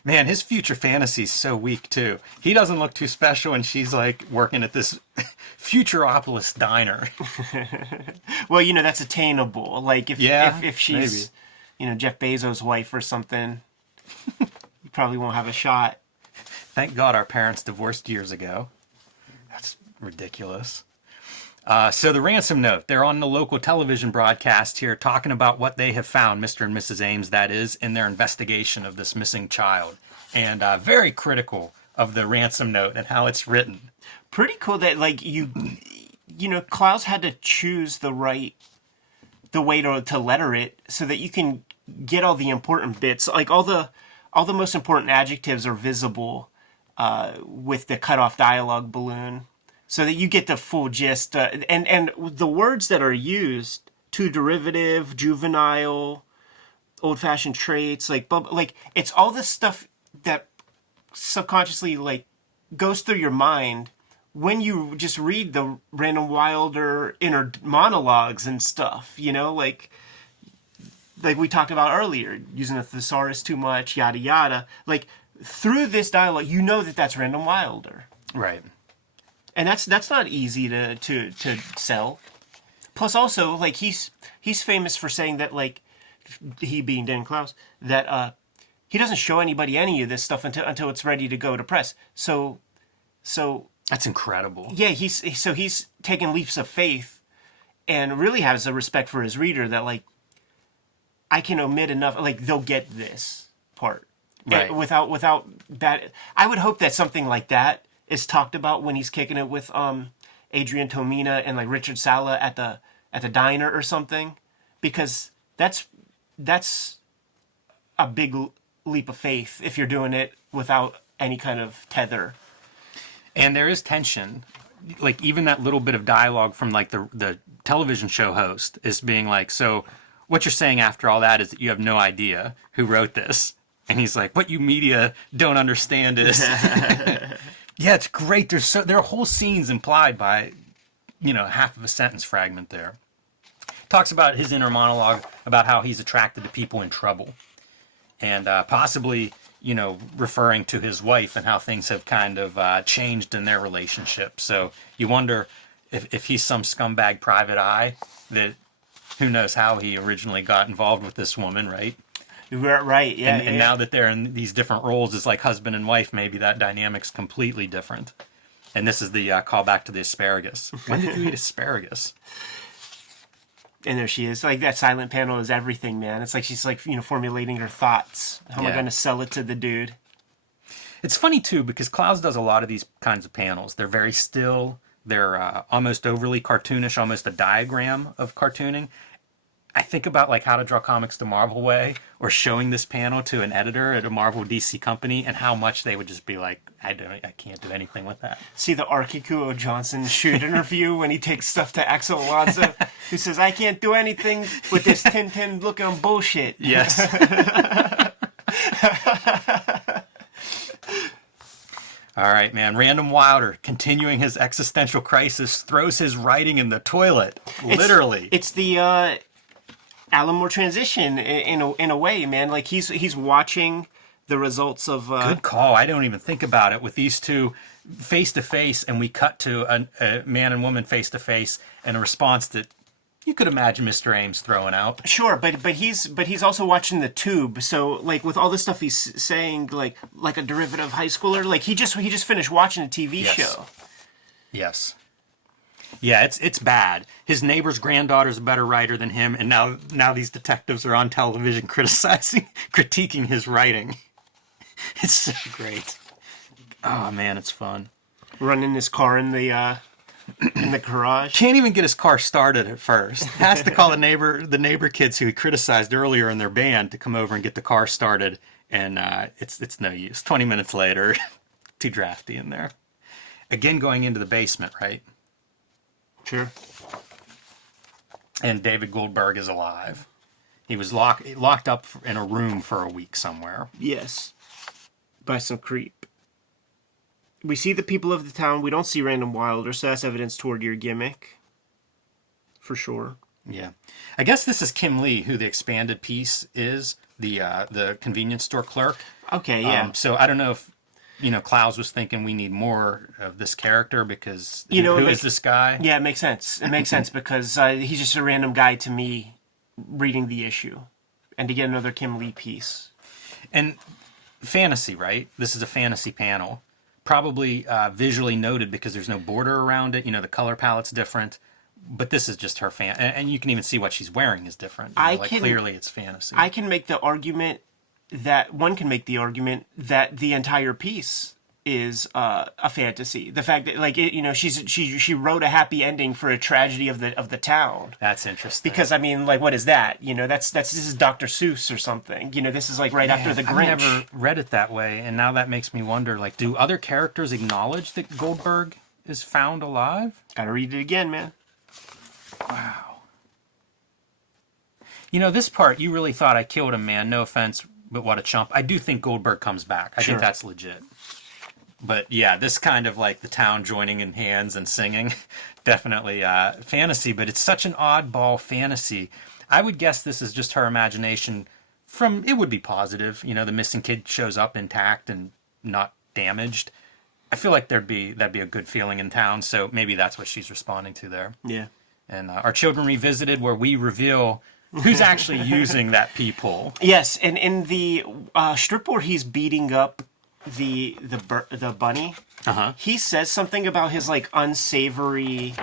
Man, his future fantasy's so weak, too. He doesn't look too special, and she's, like, working at this Futuropolis diner. Well, you know, that's attainable. Like, if she's, maybe, you know, Jeff Bezos' wife or something, you probably won't have a shot. Thank God our parents divorced years ago. That's ridiculous. So the ransom note, they're on the local television broadcast here talking about what they have found, Mr. and Mrs. Ames, that is, in their investigation of this missing child. And very critical of the ransom note and how it's written. Pretty cool that, like, you know, Clowes had to choose the way to letter it so that you can get all the important bits. Like, all the most important adjectives are visible with the cut-off dialogue balloon, so that you get the full gist. And the words that are used, too derivative, juvenile, old-fashioned traits, like it's all this stuff that subconsciously, like, goes through your mind when you just read the Random Wilder inner monologues and stuff, you know, like we talked about earlier, using a thesaurus too much, yada yada. Like, through this dialogue, you know that that's Random Wilder. Right. And that's not easy to sell. Plus, also, like, he's famous for saying that, like, he being Dan Clowes, that he doesn't show anybody any of this stuff until it's ready to go to press. So that's incredible. yeah, he's taking leaps of faith, and really has a respect for his reader that, like, I can omit enough, like, they'll get this part. Right. Without that, I would hope that something like that is talked about when he's kicking it with Adrian Tomina and, like, Richard Sala at the diner or something, because that's a big leap of faith if you're doing it without any kind of tether. And there is tension. Like, even that little bit of dialogue from, like, the television show host is being like, so what you're saying after all that is that you have no idea who wrote this. And he's like, what you media don't understand is... Yeah, it's great. There are whole scenes implied by, half of a sentence fragment there. Talks about his inner monologue about how he's attracted to people in trouble. And possibly, referring to his wife and how things have kind of changed in their relationship. So you wonder if he's some scumbag private eye that who knows how he originally got involved with this woman, right? Right, yeah. And now that they're in these different roles as, like, husband and wife, maybe that dynamic's completely different. And this is the callback to the asparagus. When did you eat asparagus? And there she is. Like, that silent panel is everything, man. It's like she's, like, formulating her thoughts. How am I going to sell it to the dude? It's funny, too, because Clowes does a lot of these kinds of panels. They're very still. They're almost overly cartoonish, almost a diagram of cartooning. I think about, like, How to Draw Comics the Marvel Way, or showing this panel to an editor at a Marvel DC company, and how much they would just be like, I can't do anything with that. See the Arkikuo Johnson shoot interview when he takes stuff to Axel Alonso, who says, I can't do anything with this Tintin looking bullshit. Yes. All right, man. Random Wilder, continuing his existential crisis, throws his writing in the toilet. Literally. It's the Alan Moore transition in a way, man. Like, he's watching the results of... Good call. I don't even think about it with these two face-to-face, and we cut to a man and woman face-to-face, and a response that you could imagine Mr. Ames throwing out. Sure, but he's also watching the tube. So, like, with all the stuff he's saying, like a derivative high schooler, like, he just finished watching a TV show. Yes. Yeah, it's bad. His neighbor's granddaughter's a better writer than him, and now these detectives are on television critiquing his writing. It's so great. Oh man, it's fun. Running his car in the garage. Can't even get his car started at first. Has to call the neighbor kids who he criticized earlier in their band to come over and get the car started, and it's no use. 20 minutes later, too drafty in there. Again, going into the basement, right? Sure. And David Goldberg is alive. He was locked up in a room for a week somewhere. Yes. By some creep. We see the people of the town. We don't see Random Wilder, so that's evidence toward your gimmick. For sure. Yeah. I guess this is Kim Lee, who the expanded piece is, the convenience store clerk. Okay, yeah. So I don't know if, Clowes was thinking we need more of this character because who is this guy? Yeah, it makes sense. It makes sense because he's just a random guy to me reading the issue. And to get another Kim Lee piece. And fantasy, right? This is a fantasy panel. Probably visually noted because there's no border around it. The color palette's different. But this is just her and you can even see what she's wearing is different. Clearly it's fantasy. I can make the argument that that the entire piece is a fantasy. The fact that she wrote a happy ending for a tragedy of the town. That's interesting. Because what is that? This is Dr. Seuss or something. This is right after the Grinch. I've never read it that way, and now that makes me wonder. Do other characters acknowledge that Goldberg is found alive? Gotta read it again, man. Wow. This part, you really thought I killed him, man. No offense, but what a chump. I do think Goldberg comes back. I think that's legit. But yeah, this kind of the town joining in hands and singing, definitely fantasy, but it's such an oddball fantasy. I would guess this is just her imagination it would be positive. You know, the missing kid shows up intact and not damaged. I feel like that'd be a good feeling in town. So maybe that's what she's responding to there. Yeah. And Our Children Revisited, where we reveal who's actually using that peephole. Yes, and in the strip where he's beating up the bunny, he says something about his like unsavory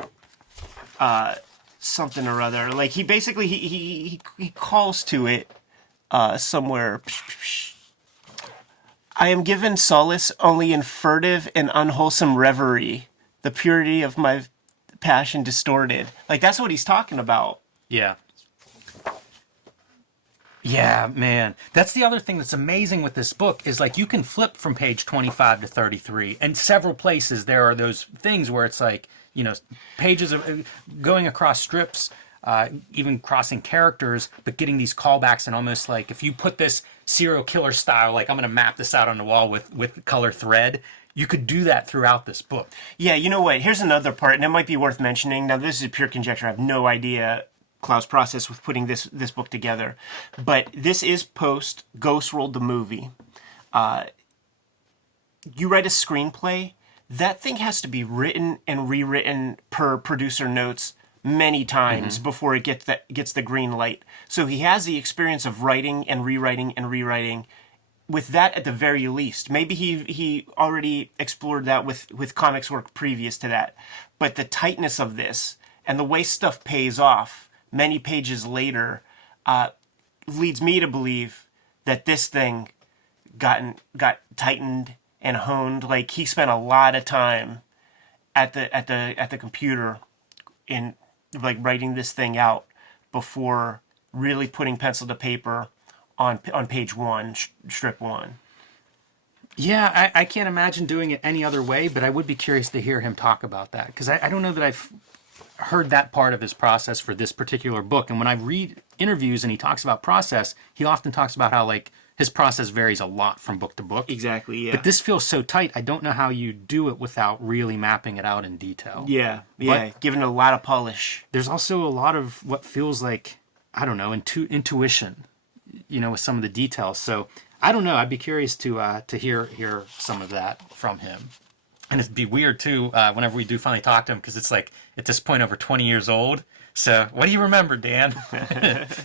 something or other. Like he basically he calls to it somewhere. I am given solace only in furtive and unwholesome reverie, the purity of my passion distorted. Like that's what he's talking about. Yeah. Yeah, man. That's the other thing that's amazing with this book is like you can flip from page 25 to 33, and several places there are those things where it's like, you know, pages of going across strips, even crossing characters, but getting these callbacks, and almost like if you put this serial killer style, like I'm going to map this out on the wall with color thread, you could do that throughout this book. Yeah, you know what? Here's another part, and it might be worth mentioning. Now, this is pure conjecture. I have no idea Clowes' process with putting this book together. But this is post Ghost World the movie. You write a screenplay, that thing has to be written and rewritten per producer notes many times before it gets the green light. So he has the experience of writing and rewriting and rewriting. With that, at the very least, maybe he already explored that with comics work previous to that. But the tightness of this and the way stuff pays off many pages later leads me to believe that this thing got tightened and honed. Like he spent a lot of time at the computer in like writing this thing out before really putting pencil to paper on page one, strip one. Yeah, I can't imagine doing it any other way, but I would be curious to hear him talk about that, because I don't know that I've heard that part of his process for this particular book. And when I read interviews and he talks about process, he often talks about how like his process varies a lot from book to book. Exactly, yeah. But this feels so tight, I don't know how you do it without really mapping it out in detail. Yeah, giving it a lot of polish. There's also a lot of what feels like, I don't know, intuition, you know, with some of the details. So I don't know. I'd be curious to hear some of that from him. And it'd be weird too whenever we do finally talk to him, because it's like at this point over 20 years old. So what do you remember, Dan?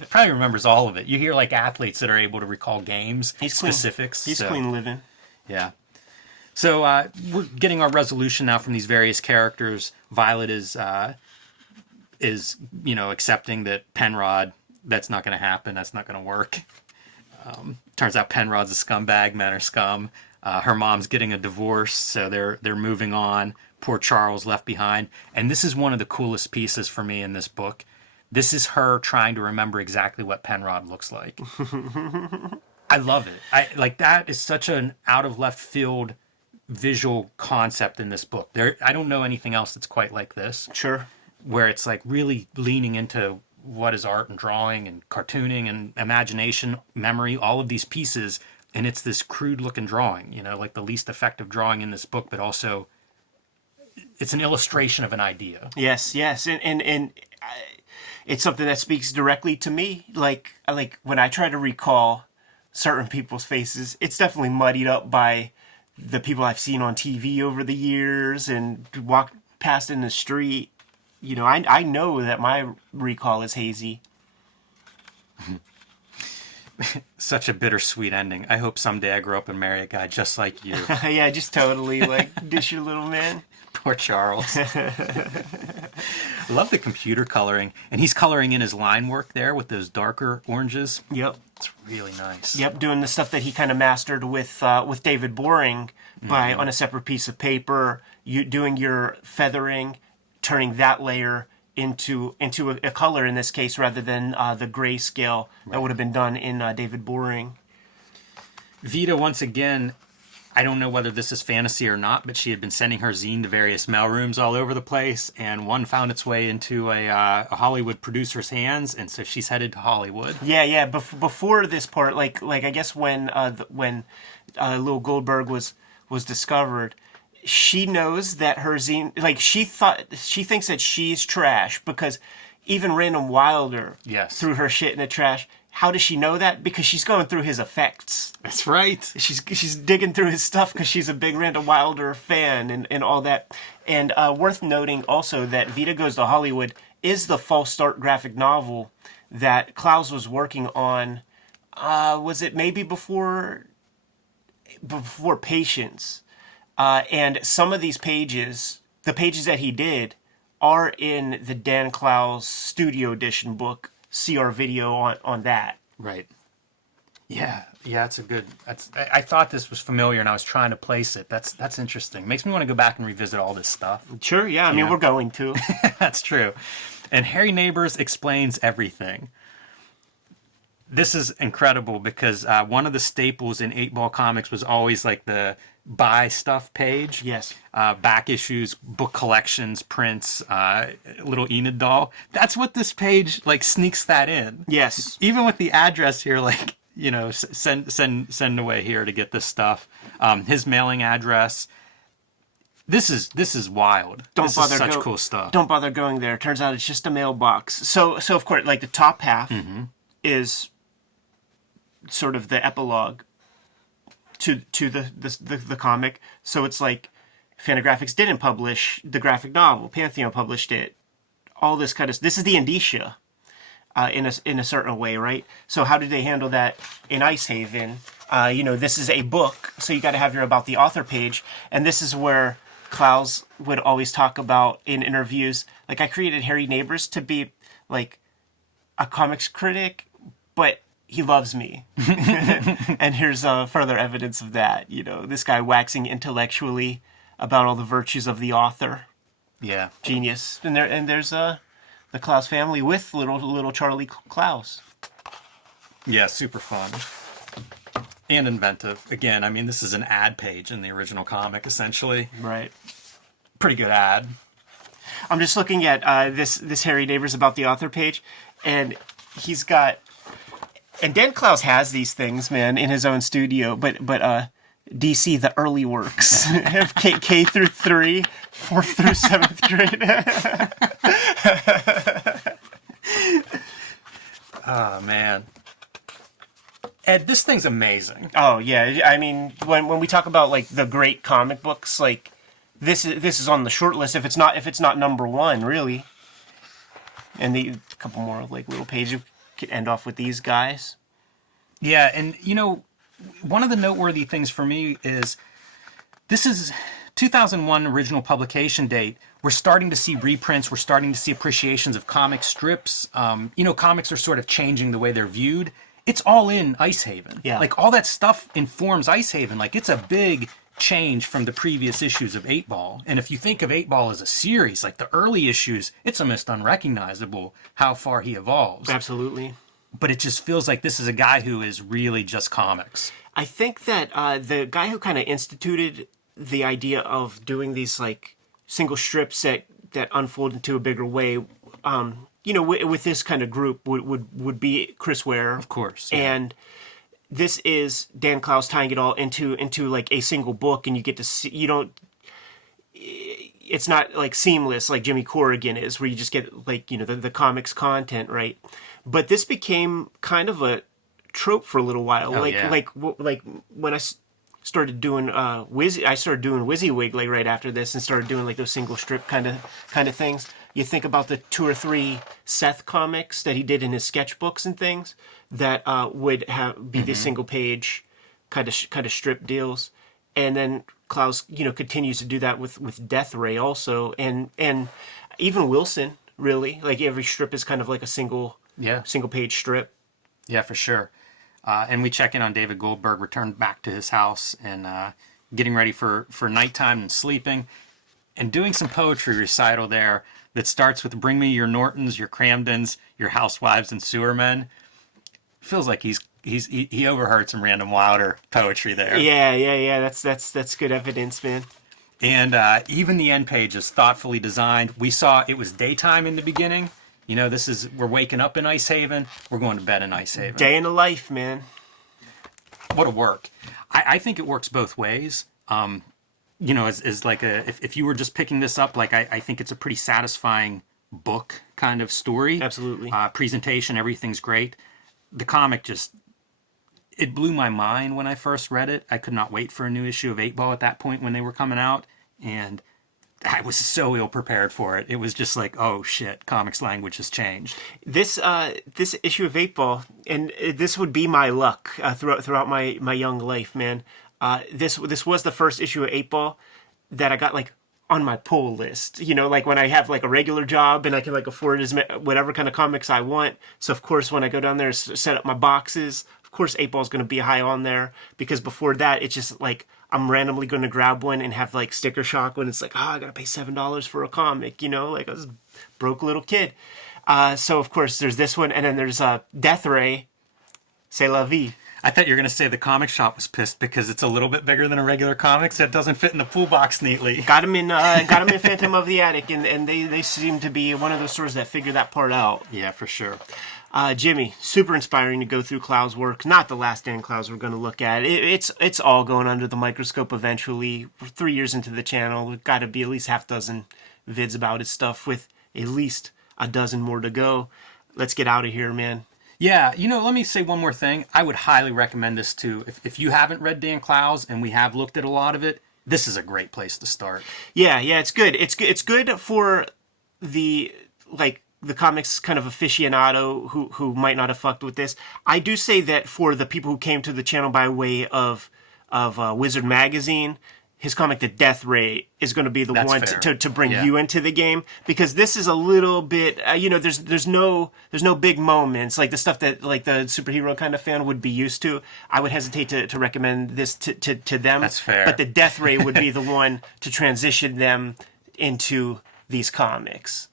Probably remembers all of it. You hear like athletes that are able to recall games, specifics. He's clean living. Yeah. So we're getting our resolution now from these various characters. Violet is you know, accepting that Penrod, that's not going to happen. That's not going to work. Turns out Penrod's a scumbag. Men are scum. Her mom's getting a divorce, so they're moving on. Poor Charles left behind. And this is one of the coolest pieces for me in this book. This is her trying to remember exactly what Penrod looks like. I love it. Like that is such an out of left field visual concept in this book. I don't know anything else that's quite like this. Sure. Where it's like really leaning into what is art and drawing and cartooning and imagination, memory, all of these pieces. And it's this crude looking drawing, you know, like the least effective drawing in this book, but also it's an illustration of an idea. Yes. And it's something that speaks directly to me. Like when I try to recall certain people's faces, it's definitely muddied up by the people I've seen on TV over the years and walk past in the street. You know, I know that my recall is hazy. Such a bittersweet ending. I hope someday I grow up and marry a guy just like you. Yeah, just totally like dish your little man. Poor Charles. Love the computer coloring. And he's coloring in his line work there with those darker oranges. Yep. It's really nice. Yep, doing the stuff that he kind of mastered with David Boring by on a separate piece of paper, you doing your feathering, turning that layer into a color in this case rather than the grayscale that would have been done in David Boring. Vita, once again, I don't know whether this is fantasy or not, but she had been sending her zine to various mailrooms all over the place, and one found its way into a Hollywood producer's hands, and so she's headed to Hollywood. Yeah. Before this part, like I guess when Lil Goldberg was discovered, she knows that her zine, like she thinks that she's trash because even Random Wilder Yes. threw her shit in the trash. how does she know that? Because she's going through his effects. That's right. She's digging through his stuff because she's a big Randall Wilder fan and all that. And worth noting also that Vita Goes to Hollywood is the false start graphic novel that Clowes was working on. Was it maybe before Patience? And some of these pages, the pages that he did, are in the Dan Clowes Studio Edition book. See our video on that. Right. Yeah, it's a good. I thought this was familiar, and I was trying to place it. That's interesting. Makes me want to go back and revisit all this stuff. Sure, yeah. I mean, we're going to. That's true. And Harry Neighbors explains everything. This is incredible because one of the staples in 8-Ball comics was always like the buy stuff page. Yes. Back issues, book collections, prints, little Enid doll. That's what this page like sneaks that in. Yes. Even with the address here, like, you know, send away here to get this stuff. His mailing address. This is wild. This is such cool stuff. Don't bother going there. Turns out it's just a mailbox. So of course, like the top half is sort of the epilogue to the comic. So it's like Fantagraphics didn't publish the graphic novel. Pantheon published it. All this kind of... This is the indicia in a certain way, right? So how did they handle that in Icehaven? This is a book, so you got to have your About the Author page. And this is where Clowes would always talk about in interviews, like, I created Harry Neighbors to be like a comics critic, but he loves me. And here's further evidence of that. This guy waxing intellectually about all the virtues of the author. Yeah. Genius. And there's the Clowes family with little Charlie Clowes. Yeah, super fun. And inventive. Again, I mean, this is an ad page in the original comic, essentially. Right. Pretty good ad. I'm just looking at this Harry Neighbors About the Author page, and he's got... And Dan Clowes has these things, man, in his own studio, but DC, the early works. K through 3, 4th through 7th grade. Oh, man. Ed, this thing's amazing. Oh, yeah. I mean, when we talk about, like, the great comic books, like, this is on the short list if it's not number one, really. And a couple more, like, little pages could end off with these guys. Yeah, and, one of the noteworthy things for me is this is 2001 original publication date. We're starting to see reprints. We're starting to see appreciations of comic strips. Comics are sort of changing the way they're viewed. It's all in Icehaven. Yeah. Like, all that stuff informs Icehaven. Like, it's a big change from the previous issues of 8-Ball. And if you think of 8-Ball as a series, like the early issues, it's almost unrecognizable how far he evolves. Absolutely. But it just feels like this is a guy who is really just comics. I think that the guy who kind of instituted the idea of doing these, like, single strips that unfold into a bigger way, with this kind of group would be Chris Ware. Of course. Yeah. And this is Dan Clowes tying it all into like a single book, and you get to see, it's not like seamless like Jimmy Corrigan is, where you just get like, the comics content, right? But this became kind of a trope for a little while. Oh, like when I started doing WYSIWYG like right after this, and started doing like those single strip kind of things. You think about the 2 or 3 Seth comics that he did in his sketchbooks and things that would be the single page kind of strip deals, and then Clowes continues to do that with Death Ray also, and even Wilson, really, like every strip is kind of like a single page strip. Yeah, for sure. And we check in on David Goldberg, returned back to his house and getting ready for nighttime and sleeping, and doing some poetry recital there that starts with "Bring me your Nortons, your Cramdens, your housewives and sewermen." Feels like he overheard some Random Wilder poetry there. Yeah. That's good evidence, man. And even the end page is thoughtfully designed. We saw it was daytime in the beginning. We're waking up in Icehaven. We're going to bed in Icehaven. Day in the life, man. What a work. I think it works both ways. As like if you were just picking this up, like I think it's a pretty satisfying book kind of story. Absolutely. Presentation, everything's great. the comic just, it blew my mind when I first read it. I could not wait for a new issue of 8-Ball at that point when they were coming out, and I was so ill prepared for it. It was just like, oh shit, comics language has changed. This issue of 8-Ball, and this would be my luck throughout my young life, man. This was the first issue of 8-Ball that I got like on my pull list. You know, like when I have like a regular job and I can like afford whatever kind of comics I want. So of course when I go down there and set up my boxes, of course 8-Ball's going to be high on there, because before that it's just like I'm randomly going to grab one and have like sticker shock when it's like, oh, I got to pay $7 for a comic, you know, like I was a broke little kid. So of course there's this one, and then there's Death Ray, C'est la vie. I thought you were going to say the comic shop was pissed because it's a little bit bigger than a regular comics that doesn't fit in the pool box neatly. Got him in Phantom of the Attic, and they seem to be one of those stores that figure that part out. Yeah, for sure. Jimmy, super inspiring to go through Clowes' work. Not the last Dan Clowes we're going to look at. It's all going under the microscope eventually. We're 3 years into the channel. We've got to be at least half dozen vids about his stuff, with at least a dozen more to go. Let's get out of here, man. Yeah, you know, let me say one more thing. I would highly recommend this too. If you haven't read Dan Clowes, and we have looked at a lot of it, this is a great place to start. Yeah, it's good. It's good for the comics kind of aficionado who might not have fucked with this. I do say that for the people who came to the channel by way of Wizard Magazine, his comic The Death Ray is going to be the one to bring you into the game, because this is a little bit there's no big moments like the stuff that like the superhero kind of fan would be used to. I would hesitate to recommend this to them. That's fair. But The Death Ray would be the one to transition them into these comics.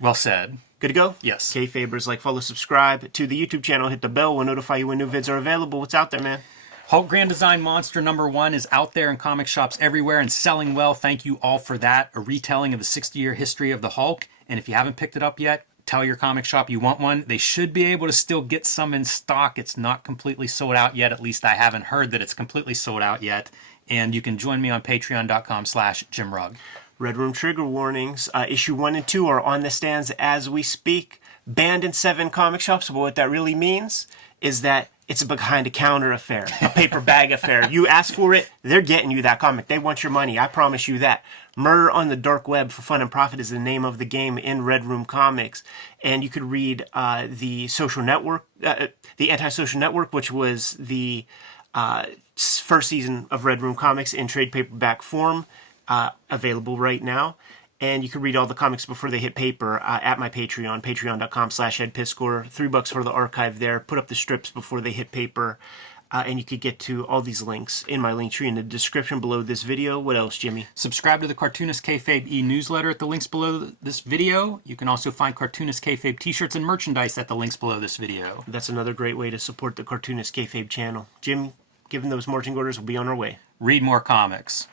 Well said. Good to go? Yes. Kayfabers, like, follow, subscribe to the YouTube channel. Hit the bell. We'll notify you when new vids are available. What's out there, man? Hulk Grand Design Monster #1 is out there in comic shops everywhere and selling well. Thank you all for that. A retelling of the 60-year history of the Hulk. And if you haven't picked it up yet, tell your comic shop you want one. They should be able to still get some in stock. It's not completely sold out yet. At least I haven't heard that it's completely sold out yet. And you can join me on patreon.com/JimRugg. Red Room trigger warnings. Issue 1 and 2 are on the stands as we speak. Banned in 7 comic shops. But what that really means is that it's a behind-the-counter affair, a paper bag affair. You ask for it, they're getting you that comic. They want your money. I promise you that. Murder on the Dark Web for Fun and Profit is the name of the game in Red Room Comics. And you could read the Social Network, the Antisocial Network, which was the first season of Red Room Comics in trade paperback form, available right now. And you can read all the comics before they hit paper at my Patreon, patreon.com/EdPiscor. $3 for the archive there. Put up the strips before they hit paper. And you could get to all these links in my link tree in the description below this video. What else, Jimmy? Subscribe to the Cartoonist Kayfabe e-newsletter at the links below this video. You can also find Cartoonist Kayfabe t-shirts and merchandise at the links below this video. That's another great way to support the Cartoonist Kayfabe channel. Jim, given those marching orders, we'll be on our way. Read more comics.